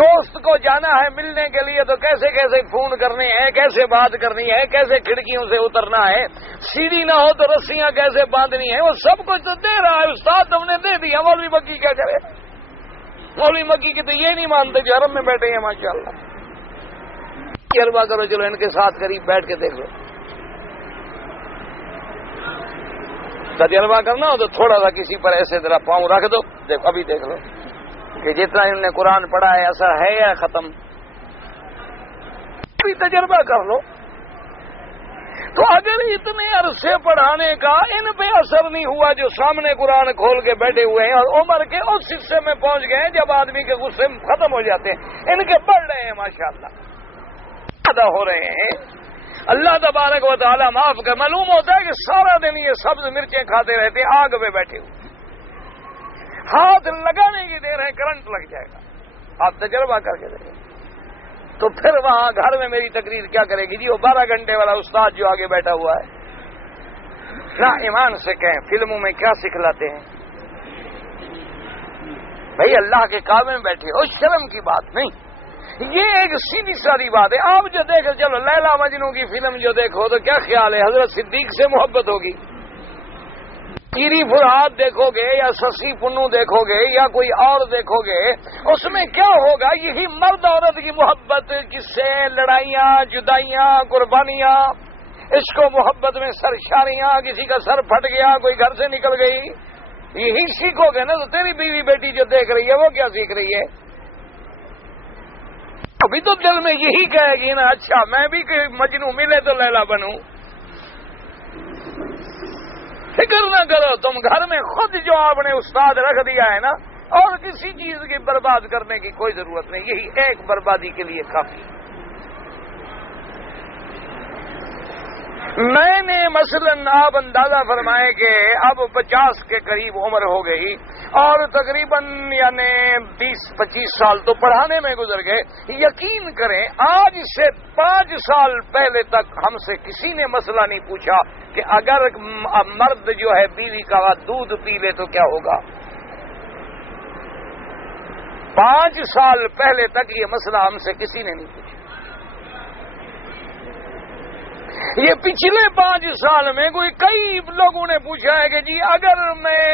دوست کو جانا ہے ملنے کے لیے تو کیسے کیسے فون کرنے ہیں، کیسے بات کرنی ہے، کیسے کھڑکیوں سے اترنا ہے، سیڑھی نہ ہو تو رسیاں کیسے باندھنی ہیں، وہ سب کچھ تو دے رہا ہے استاد، تم نے دے دیا۔ مولوی مکی کیا کرے؟ مولوی مکی کی تو یہ نہیں مانتے جو حرم میں بیٹھے ہیں، ماشاءاللہ۔ تجربہ کرو، چلو ان کے ساتھ قریب بیٹھ کے دیکھ لو، تجربہ کرنا ہو تو تھوڑا سا کسی پر ایسے ذرا پاؤں رکھ دو، دیکھو ابھی دیکھ لو کہ جتنا انہوں نے قرآن پڑھا ہے اثر ہے یا ختم، ابھی تجربہ کر لو۔ تو اگر اتنے عرصے پڑھانے کا ان پہ اثر نہیں ہوا، جو سامنے قرآن کھول کے بیٹھے ہوئے ہیں اور عمر کے اس حصے میں پہنچ گئے ہیں جب آدمی کے غصے ختم ہو جاتے ہیں، ان کے بڑھ رہے ہیں ماشاءاللہ، پیدا ہو رہے ہیں، اللہ تبارک و تعالی معاف کر۔ معلوم ہوتا ہے کہ سارا دن یہ سبز مرچیں کھاتے رہتے، آگ پہ بیٹھے ہوئے، ہاتھ لگانے کی دیر ہے کرنٹ لگ جائے گا، آپ تجربہ کر کے دیکھیں۔ تو پھر وہاں گھر میں میری تقریر کیا کرے گی جی؟ وہ 12 گھنٹے والا استاد جو آگے بیٹھا ہوا ہے، نہ ایمان سے کہیں فلموں میں کیا سکھلاتے ہیں بھائی؟ اللہ کے کعبے میں بیٹھے ہو، شرم کی بات نہیں، یہ ایک سیدھی سادی بات ہے۔ آپ جو دیکھو، چلو لیلا مجنو کی فلم جو دیکھو تو کیا خیال ہے؟ حضرت صدیق سے محبت ہوگی؟ پیری فرحات دیکھو گے یا سسی پنو دیکھو گے یا کوئی اور دیکھو گے، اس میں کیا ہوگا؟ یہی مرد عورت کی محبت، قصے، لڑائیاں، جدائیاں، قربانیاں، عشق و محبت میں سرشاریاں، کسی کا سر پھٹ گیا، کوئی گھر سے نکل گئی، یہی سیکھو گے نا۔ تو تیری بیوی بیٹی جو دیکھ رہی ہے وہ کیا سیکھ رہی ہے؟ ابھی تو دل میں یہی کہے گی نا، اچھا میں بھی کوئی مجنو ملے تو لیلا بنوں۔ فکر نہ کرو، تم گھر میں خود جو آپ نے استاد رکھ دیا ہے نا، اور کسی چیز کی برباد کرنے کی کوئی ضرورت نہیں، یہی ایک بربادی کے لیے کافی۔ میں نے مثلاً آپ اندازہ فرمائے کہ اب 50 کے قریب عمر ہو گئی اور تقریباً یعنی 20-25 سال تو پڑھانے میں گزر گئے۔ یقین کریں آج سے 5 سال پہلے تک ہم سے کسی نے مسئلہ نہیں پوچھا کہ اگر مرد جو ہے بیوی کا دودھ پی لے تو کیا ہوگا۔ 5 سال پہلے تک یہ مسئلہ ہم سے کسی نے نہیں پوچھا۔ یہ پچھلے 5 سال میں کوئی کئی لوگوں نے پوچھا ہے کہ جی اگر میں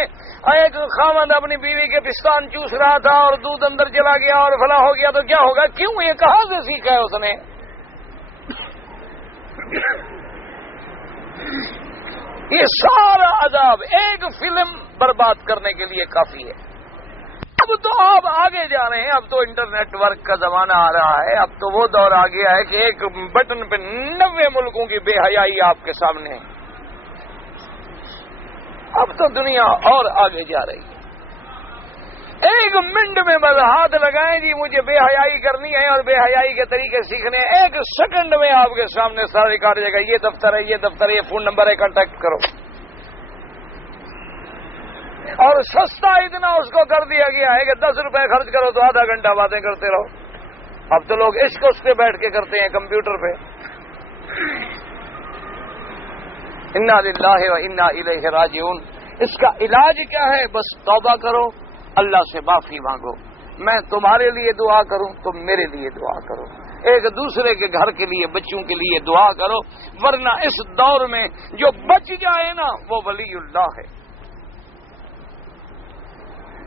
ایک خاوند اپنی بیوی کے پستان چوس رہا تھا اور دودھ اندر چلا گیا اور فلاں ہو گیا تو کیا ہوگا؟ کیوں؟ یہ کہاں سے سیکھا ہے اس نے؟ یہ سارا عذاب ایک فلم برباد کرنے کے لیے کافی ہے۔ اب تو آپ آگے جا رہے ہیں، اب تو انٹرنیٹ ورک کا زمانہ آ رہا ہے، اب تو وہ دور آ گیا ہے کہ ایک بٹن پہ 90 ملکوں کی بے حیائی آپ کے سامنے ہے۔ اب تو دنیا اور آگے جا رہی ہے۔ ایک منٹ میں بس ہاتھ لگائیں جی مجھے بے حیائی کرنی ہے اور بے حیائی کے طریقے سیکھنے ہیں، ایک سیکنڈ میں آپ کے سامنے سارا ریکارڈ جائے گا، یہ دفتر ہے، یہ دفتر ہے، یہ فون نمبر ہے، کانٹیکٹ کرو۔ اور سستا اتنا اس کو کر دیا گیا ہے کہ 10 روپے خرچ کرو تو آدھا گھنٹہ باتیں کرتے رہو۔ اب تو لوگ عشق اس پہ بیٹھ کے کرتے ہیں کمپیوٹر پہ۔ انا للہ و انا الیہ راجعون۔ اس کا علاج کیا ہے؟ بس توبہ کرو، اللہ سے معافی مانگو۔ میں تمہارے لیے دعا کروں، تم میرے لیے دعا کرو، ایک دوسرے کے گھر کے لیے، بچوں کے لیے دعا کرو، ورنہ اس دور میں جو بچ جائے نا وہ ولی اللہ ہے۔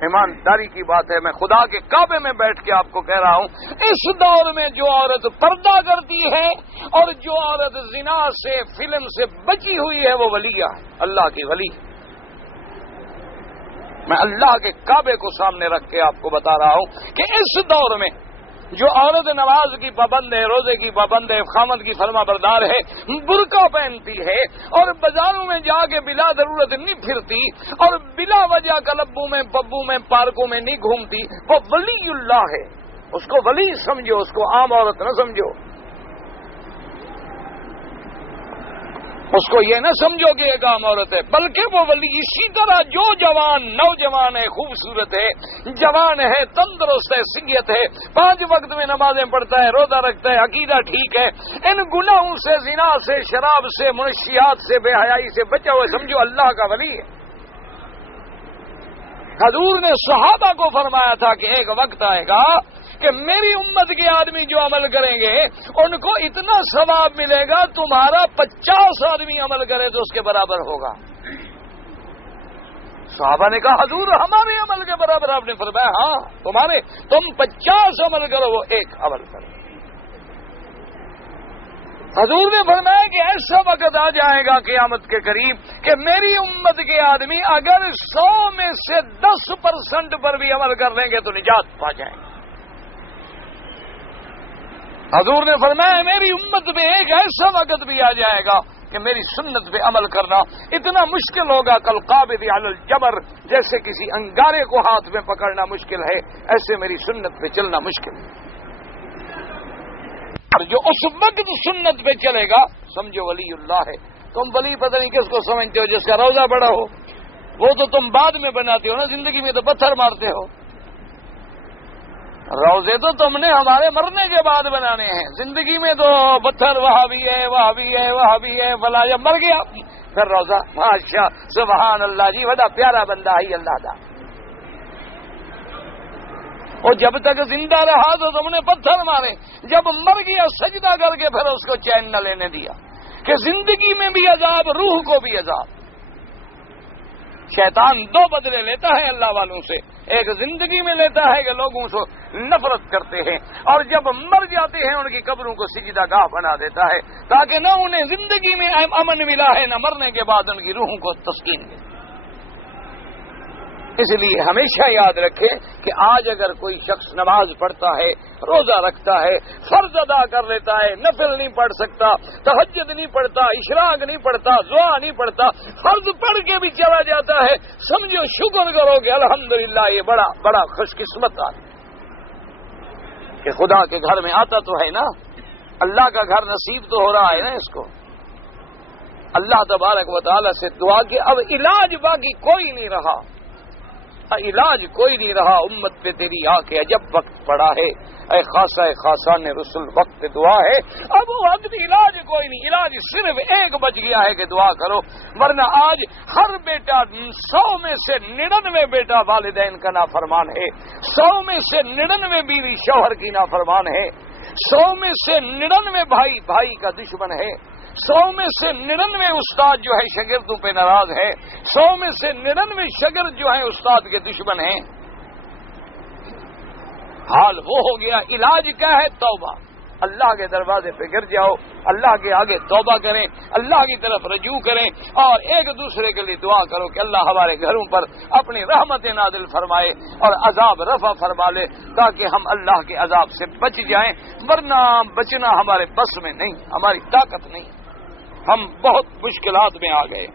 ایمانداری کی بات ہے، میں خدا کے کعبے میں بیٹھ کے آپ کو کہہ رہا ہوں، اس دور میں جو عورت پردہ کرتی ہے اور جو عورت زنا سے، فلم سے بچی ہوئی ہے وہ ولی ہے، اللہ کی ولی۔ میں اللہ کے کعبے کو سامنے رکھ کے آپ کو بتا رہا ہوں کہ اس دور میں جو عورت نماز کی پابند ہے، روزے کی پابند ہے، خامد کی فرما بردار ہے، برقع پہنتی ہے اور بازاروں میں جا کے بلا ضرورت نہیں پھرتی اور بلا وجہ کلبوں میں، پبوں میں، پارکوں میں نہیں گھومتی، وہ ولی اللہ ہے۔ اس کو ولی سمجھو، اس کو عام عورت نہ سمجھو۔ اس کو یہ نہ سمجھو کہ ایک عام عورت ہے، بلکہ وہ ولی۔ اسی طرح جو جوان، نوجوان ہے، خوبصورت ہے، جوان ہے، تندرست ہے، صحت ہے، 5 وقت میں نمازیں پڑھتا ہے، روزہ رکھتا ہے، عقیدہ ٹھیک ہے، ان گناہوں سے، زنا سے، شراب سے، منشیات سے، بے حیائی سے بچا ہوا، سمجھو اللہ کا ولی ہے۔ حضور نے صحابہ کو فرمایا تھا کہ ایک وقت آئے گا کہ میری امت کے آدمی جو عمل کریں گے ان کو اتنا ثواب ملے گا، تمہارا 50 آدمی عمل کرے تو اس کے برابر ہوگا۔ صحابہ نے کہا حضور ہمارے عمل کے برابر؟ آپ نے فرمایا ہاں تمہارے، تم 50 عمل کرو وہ ایک عمل کرو۔ حضور نے فرمایا کہ ایسا وقت آ جائے گا قیامت کے قریب کہ میری امت کے آدمی اگر 100 میں سے 10% پر بھی عمل کر لیں گے تو نجات پا جائیں گے۔ حضور نے فرمایا میری امت میں ایک ایسا وقت بھی آ جائے گا کہ میری سنت پہ عمل کرنا اتنا مشکل ہوگا، کالقابض علی الجمر، جیسے کسی انگارے کو ہاتھ میں پکڑنا مشکل ہے، ایسے میری سنت پہ چلنا مشکل ہے۔ اور جو اس وقت سنت پہ چلے گا سمجھو ولی اللہ ہے۔ تم ولی پتہ نہیں کس کو سمجھتے ہو؟ جس کا روزہ بڑا ہو، وہ تو تم بعد میں بناتے ہو نا، زندگی میں تو پتھر مارتے ہو۔ روزے تو تم نے ہمارے مرنے کے بعد بنانے ہیں، زندگی میں تو پتھر وہاں بھی ہے، وہاں بھی ہے، وہاں بھی ہے، فلاں جب مر گیا پھر روزہ۔ ماشاء سبحان اللہ جی، بڑا پیارا بندہ ہے اللہ کا۔ اور جب تک زندہ رہا تو تم نے پتھر مارے، جب مر گیا سجدہ کر کے پھر اس کو چین نہ لینے دیا کہ زندگی میں بھی عذاب، روح کو بھی عذاب۔ شیطان 2 بدلے لیتا ہے اللہ والوں سے، ایک زندگی میں لیتا ہے کہ لوگوں سے نفرت کرتے ہیں، اور جب مر جاتے ہیں ان کی قبروں کو سجدہ گاہ بنا دیتا ہے تاکہ نہ انہیں زندگی میں امن ملا ہے، نہ مرنے کے بعد ان کی روحوں کو تسکین ملے۔ اس لیے ہمیشہ یاد رکھیں کہ آج اگر کوئی شخص نماز پڑھتا ہے، روزہ رکھتا ہے، فرض ادا کر لیتا ہے، نفل نہیں پڑھ سکتا، تہجد نہیں پڑھتا، اشراق نہیں پڑھتا، دعا نہیں پڑھتا، فرض پڑھ کے بھی چلا جاتا ہے، سمجھو شکر کرو کہ الحمدللہ یہ بڑا خوش قسمت آدمی کہ خدا کے گھر میں آتا تو ہے نا، اللہ کا گھر نصیب تو ہو رہا ہے نا اس کو۔ اللہ تبارک و تعالی سے دعا کہ اب علاج باقی کوئی نہیں رہا، علاج کوئی نہیں رہا، امت پہ تیری آ کے عجب وقت پڑا ہے، اے خاصا خاصان رسول وقت دعا ہے، اب وقت علاج کوئی نہیں، علاج صرف ایک بچ گیا ہے کہ دعا کرو، ورنہ آج ہر بیٹا 100 میں سے 99 بیٹا والدین کا نافرمان ہے، 100 میں سے 99 بیوی شوہر کی نافرمان ہے، 100 میں سے 99 بھائی کا دشمن ہے، 100 میں سے 99 استاد جو ہے شاگردوں پہ ناراض ہے، 100 میں سے 99 شاگرد جو ہیں استاد کے دشمن ہیں۔ حال وہ ہو گیا، علاج کیا ہے؟ توبہ۔ اللہ کے دروازے پہ گر جاؤ، اللہ کے آگے توبہ کریں، اللہ کی طرف رجوع کریں اور ایک دوسرے کے لیے دعا کرو کہ اللہ ہمارے گھروں پر اپنی رحمت نازل فرمائے اور عذاب رفع فرما لے تاکہ ہم اللہ کے عذاب سے بچ جائیں، ورنہ بچنا ہمارے بس میں نہیں، ہماری طاقت نہیں، ہم بہت مشکلات میں آ گئے۔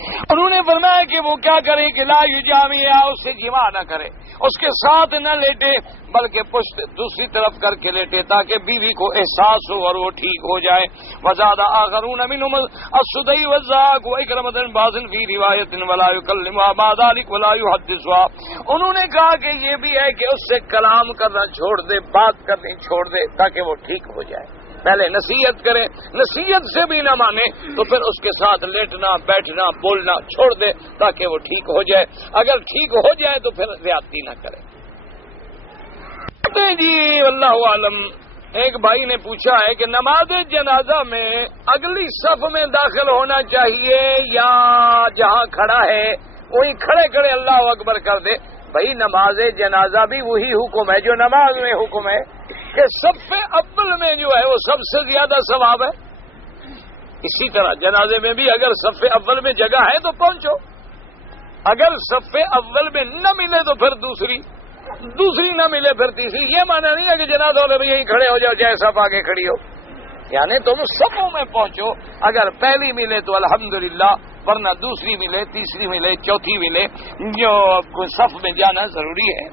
انہوں نے فرمایا کہ وہ کیا کرے کہ لا یجامع، اس سے جماع نہ کرے، اس کے ساتھ نہ لیٹے بلکہ پشت دوسری طرف کر کے لیٹے تاکہ بیوی کو احساس ہو اور وہ ٹھیک ہو جائے۔ وزاد آخرون منهم السدی والزاق واکرمۃ بعض فی روایت ولا یکلمها بعد ذلك ولا یحدثها، انہوں نے کہا کہ یہ بھی ہے کہ اس سے کلام کرنا چھوڑ دے، بات کرنی چھوڑ دے تاکہ وہ ٹھیک ہو جائے۔ پہلے نصیحت کرے، نصیحت سے بھی نہ مانے تو پھر اس کے ساتھ لیٹنا بیٹھنا بولنا چھوڑ دے تاکہ وہ ٹھیک ہو جائے، اگر ٹھیک ہو جائے تو پھر زیادتی نہ کرے۔ جی اللہ عالم، ایک بھائی نے پوچھا ہے کہ نماز جنازہ میں اگلی صف میں داخل ہونا چاہیے یا جہاں کھڑا ہے وہی کھڑے کھڑے اللہ اکبر کر دے؟ بھائی نماز جنازہ بھی وہی حکم ہے جو نماز میں حکم ہے کہ صف اول میں جو ہے وہ سب سے زیادہ ثواب ہے، اسی طرح جنازے میں بھی اگر صف اول میں جگہ ہے تو پہنچو، اگر صف اول میں نہ ملے تو پھر دوسری نہ ملے پھر تیسری۔ یہ مانا نہیں ہے کہ جنازہ والے بھی یہیں کھڑے ہو جاؤ جائے صف آگے کھڑی ہو، یعنی تم صفوں میں پہنچو، اگر پہلی ملے تو الحمدللہ، ورنہ دوسری ملے تیسری ملے چوتھی ملے، جو صف میں جانا ضروری ہے۔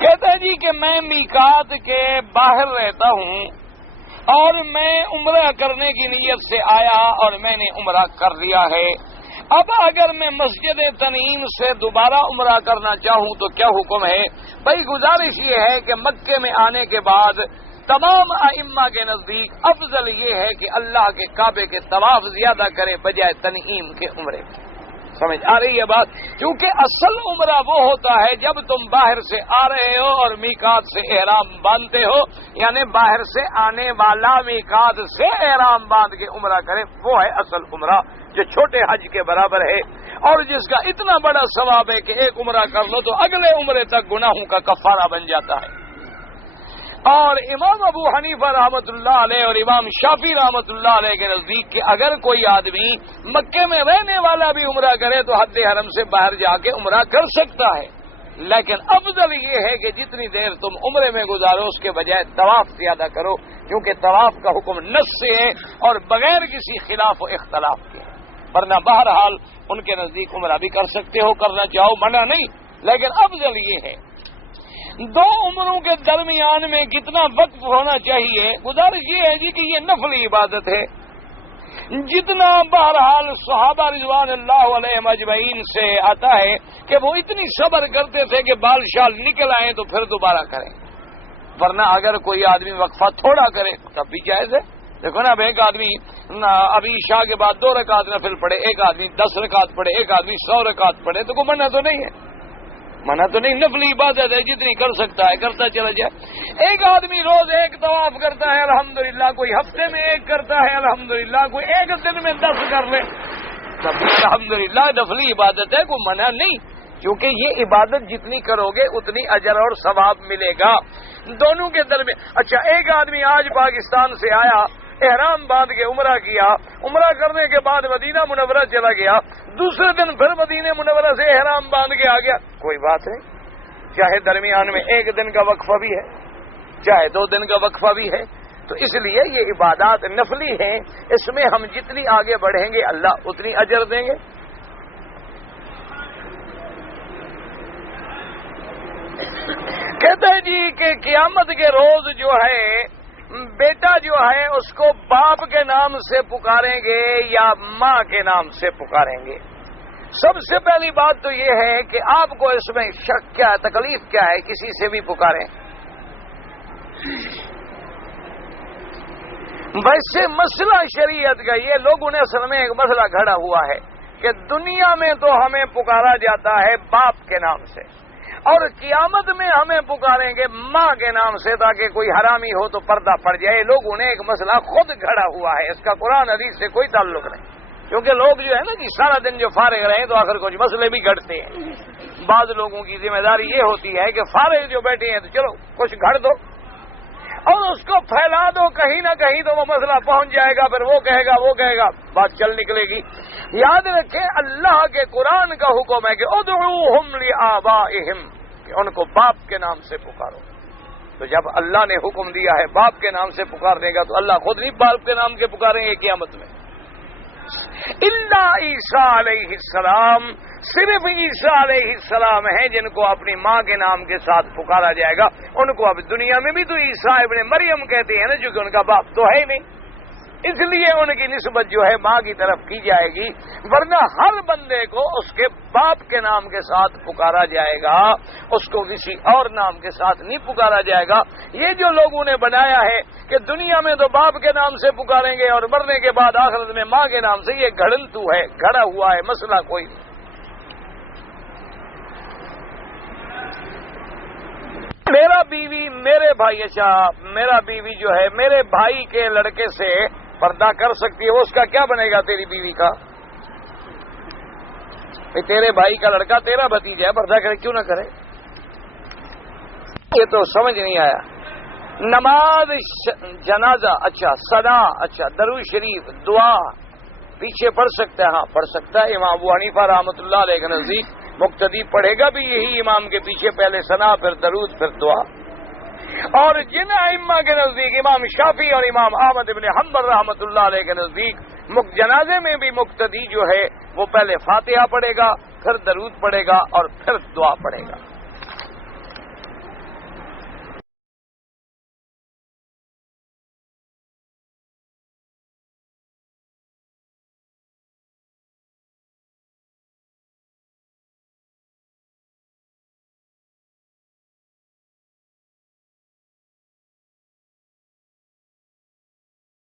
کہتا ہے جی کہ میں میقات کے باہر رہتا ہوں اور میں عمرہ کرنے کی نیت سے آیا اور میں نے عمرہ کر لیا ہے، اب اگر میں مسجد تنعیم سے دوبارہ عمرہ کرنا چاہوں تو کیا حکم ہے؟ بھائی گزارش یہ ہے کہ مکے میں آنے کے بعد تمام ائمہ کے نزدیک افضل یہ ہے کہ اللہ کے کعبے کے طواف زیادہ کرے بجائے تنعیم کے عمرے۔ سمجھ آ رہی ہے بات؟ کیونکہ اصل عمرہ وہ ہوتا ہے جب تم باہر سے آ رہے ہو اور میقات سے احرام باندھتے ہو، یعنی باہر سے آنے والا میقات سے احرام باندھ کے عمرہ کرے، وہ ہے اصل عمرہ جو چھوٹے حج کے برابر ہے اور جس کا اتنا بڑا ثواب ہے کہ ایک عمرہ کر لو تو اگلے عمرے تک گناہوں کا کفارہ بن جاتا ہے۔ اور امام ابو حنیفہ رحمۃ اللہ علیہ اور امام شافعی رحمۃ اللہ علیہ کے نزدیک کہ اگر کوئی آدمی مکے میں رہنے والا بھی عمرہ کرے تو حد حرم سے باہر جا کے عمرہ کر سکتا ہے، لیکن افضل یہ ہے کہ جتنی دیر تم عمرے میں گزارو اس کے بجائے طواف زیادہ کرو، کیونکہ طواف کا حکم نص سے ہے اور بغیر کسی خلاف و اختلاف کے، ورنہ بہرحال ان کے نزدیک عمرہ بھی کر سکتے ہو، کرنا چاہو منع نہیں، لیکن افضل یہ ہے۔ دو عمروں کے درمیان میں کتنا وقت ہونا چاہیے؟ گزارش یہ ہے جی کہ یہ نفلی عبادت ہے، جتنا بہرحال صحابہ رضوان اللہ علیہم اجمعین سے آتا ہے کہ وہ اتنی صبر کرتے تھے کہ بال شال نکل آئیں تو پھر دوبارہ کریں، ورنہ اگر کوئی آدمی وقفہ تھوڑا کرے تب بھی جائز ہے۔ دیکھو نا، اب ایک آدمی ابھی عشاء کے بعد 2 رکعت نفل پڑھے، ایک آدمی 10 رکعت پڑھے، ایک آدمی 100 رکعت پڑھے، تو کوئی منع تو نہیں ہے، منع تو نہیں، نفلی عبادت ہے، جتنی کر سکتا ہے کرتا چلا جائے۔ ایک آدمی روز ایک طواف کرتا ہے الحمدللہ، کوئی ہفتے میں ایک کرتا ہے الحمدللہ، کوئی ایک دن میں 10 کر لے، تب بھی الحمدللہ نفلی عبادت ہے، کوئی منع نہیں، کیونکہ یہ عبادت جتنی کرو گے اتنی اجر اور ثواب ملے گا دونوں کے درمیان۔ اچھا، ایک آدمی آج پاکستان سے آیا، احرام باندھ کے عمرہ کیا، عمرہ کرنے کے بعد مدینہ منورہ چلا گیا، دوسرے دن پھر مدینہ منورہ سے احرام باندھ کے آ گیا، کوئی بات نہیں، چاہے درمیان میں 1 دن کا وقفہ بھی ہے چاہے 2 دن کا وقفہ بھی ہے، تو اس لیے یہ عبادات نفلی ہیں، اس میں ہم جتنی آگے بڑھیں گے اللہ اتنی اجر دیں گے۔ کہتے ہیں جی کہ قیامت کے روز جو ہے بیٹا جو ہے اس کو باپ کے نام سے پکاریں گے یا ماں کے نام سے پکاریں گے؟ سب سے پہلی بات تو یہ ہے کہ آپ کو اس میں شک کیا ہے، تکلیف کیا ہے کسی سے بھی پکاریں؟ ویسے مسئلہ شریعت کا یہ لوگوں نے اصل میں ایک مسئلہ گھڑا ہوا ہے کہ دنیا میں تو ہمیں پکارا جاتا ہے باپ کے نام سے، اور قیامت میں ہمیں پکاریں گے ماں کے نام سے تاکہ کوئی حرامی ہو تو پردہ پڑ جائے۔ لوگوں نے ایک مسئلہ خود گھڑا ہوا ہے، اس کا قرآن حدیث سے کوئی تعلق نہیں۔ کیونکہ لوگ جو ہے نا کہ سارا دن جو فارغ رہے تو آخر کچھ مسئلے بھی گھڑتے ہیں. بعض لوگوں کی ذمہ داری یہ ہوتی ہے کہ فارغ جو بیٹھے ہیں تو چلو کچھ گھڑ دو اور اس کو پھیلا دو، کہیں نہ کہیں تو وہ مسئلہ پہنچ جائے گا، پھر وہ کہے گا بات چل نکلے گی. یاد رکھیں اللہ کے قرآن کا حکم ہے کہ ادعوہم لآبائہم، کہ ان کو باپ کے نام سے پکارو. تو جب اللہ نے حکم دیا ہے باپ کے نام سے پکارنے کا تو اللہ خود نہیں باپ کے نام کے پکاریں گے قیامت میں. الا عیسیٰ علیہ السلام، صرف عیسیٰ علیہ السلام ہیں جن کو اپنی ماں کے نام کے ساتھ پکارا جائے گا. ان کو اب دنیا میں بھی تو عیسیٰ ابن مریم کہتے ہیں نا، چونکہ ان کا باپ تو ہے نہیں، اس لیے ان کی نسبت جو ہے ماں کی طرف کی جائے گی. ورنہ ہر بندے کو اس کے باپ کے نام کے ساتھ پکارا جائے گا، اس کو کسی اور نام کے ساتھ نہیں پکارا جائے گا. یہ جو لوگوں نے بنایا ہے کہ دنیا میں تو باپ کے نام سے پکاریں گے اور مرنے کے بعد آخرت میں ماں کے نام سے، یہ گھڑنتو ہے، گھڑا ہوا ہے، مسئلہ کوئی نہیں. میرا بیوی میرے بھائی، اچھا میرا بیوی جو ہے میرے بھائی کے لڑکے سے پردہ کر سکتی ہے، وہ اس کا کیا بنے گا تیری بیوی کا؟ تیرے بھائی کا لڑکا تیرا بھتیجا ہے، پردہ کرے کیوں نہ کرے؟ یہ تو سمجھ نہیں آیا. نماز جنازہ، اچھا ثنا، اچھا درود شریف دعا پیچھے پڑھ سکتا ہے؟ ہاں پڑھ سکتا ہے. امام ابو حنیفہ رحمۃ اللہ علیہ کے نزدیک مقتدی پڑھے گا بھی یہی امام کے پیچھے، پہلے ثنا پھر درود پھر دعا. اور جن ائمہ کے نزدیک امام شافعی اور امام احمد بن حنبل رحمۃ اللہ علیہ کے نزدیک جنازے میں بھی مقتدی جو ہے وہ پہلے فاتحہ پڑھے گا، پھر درود پڑھے گا اور پھر دعا پڑھے گا.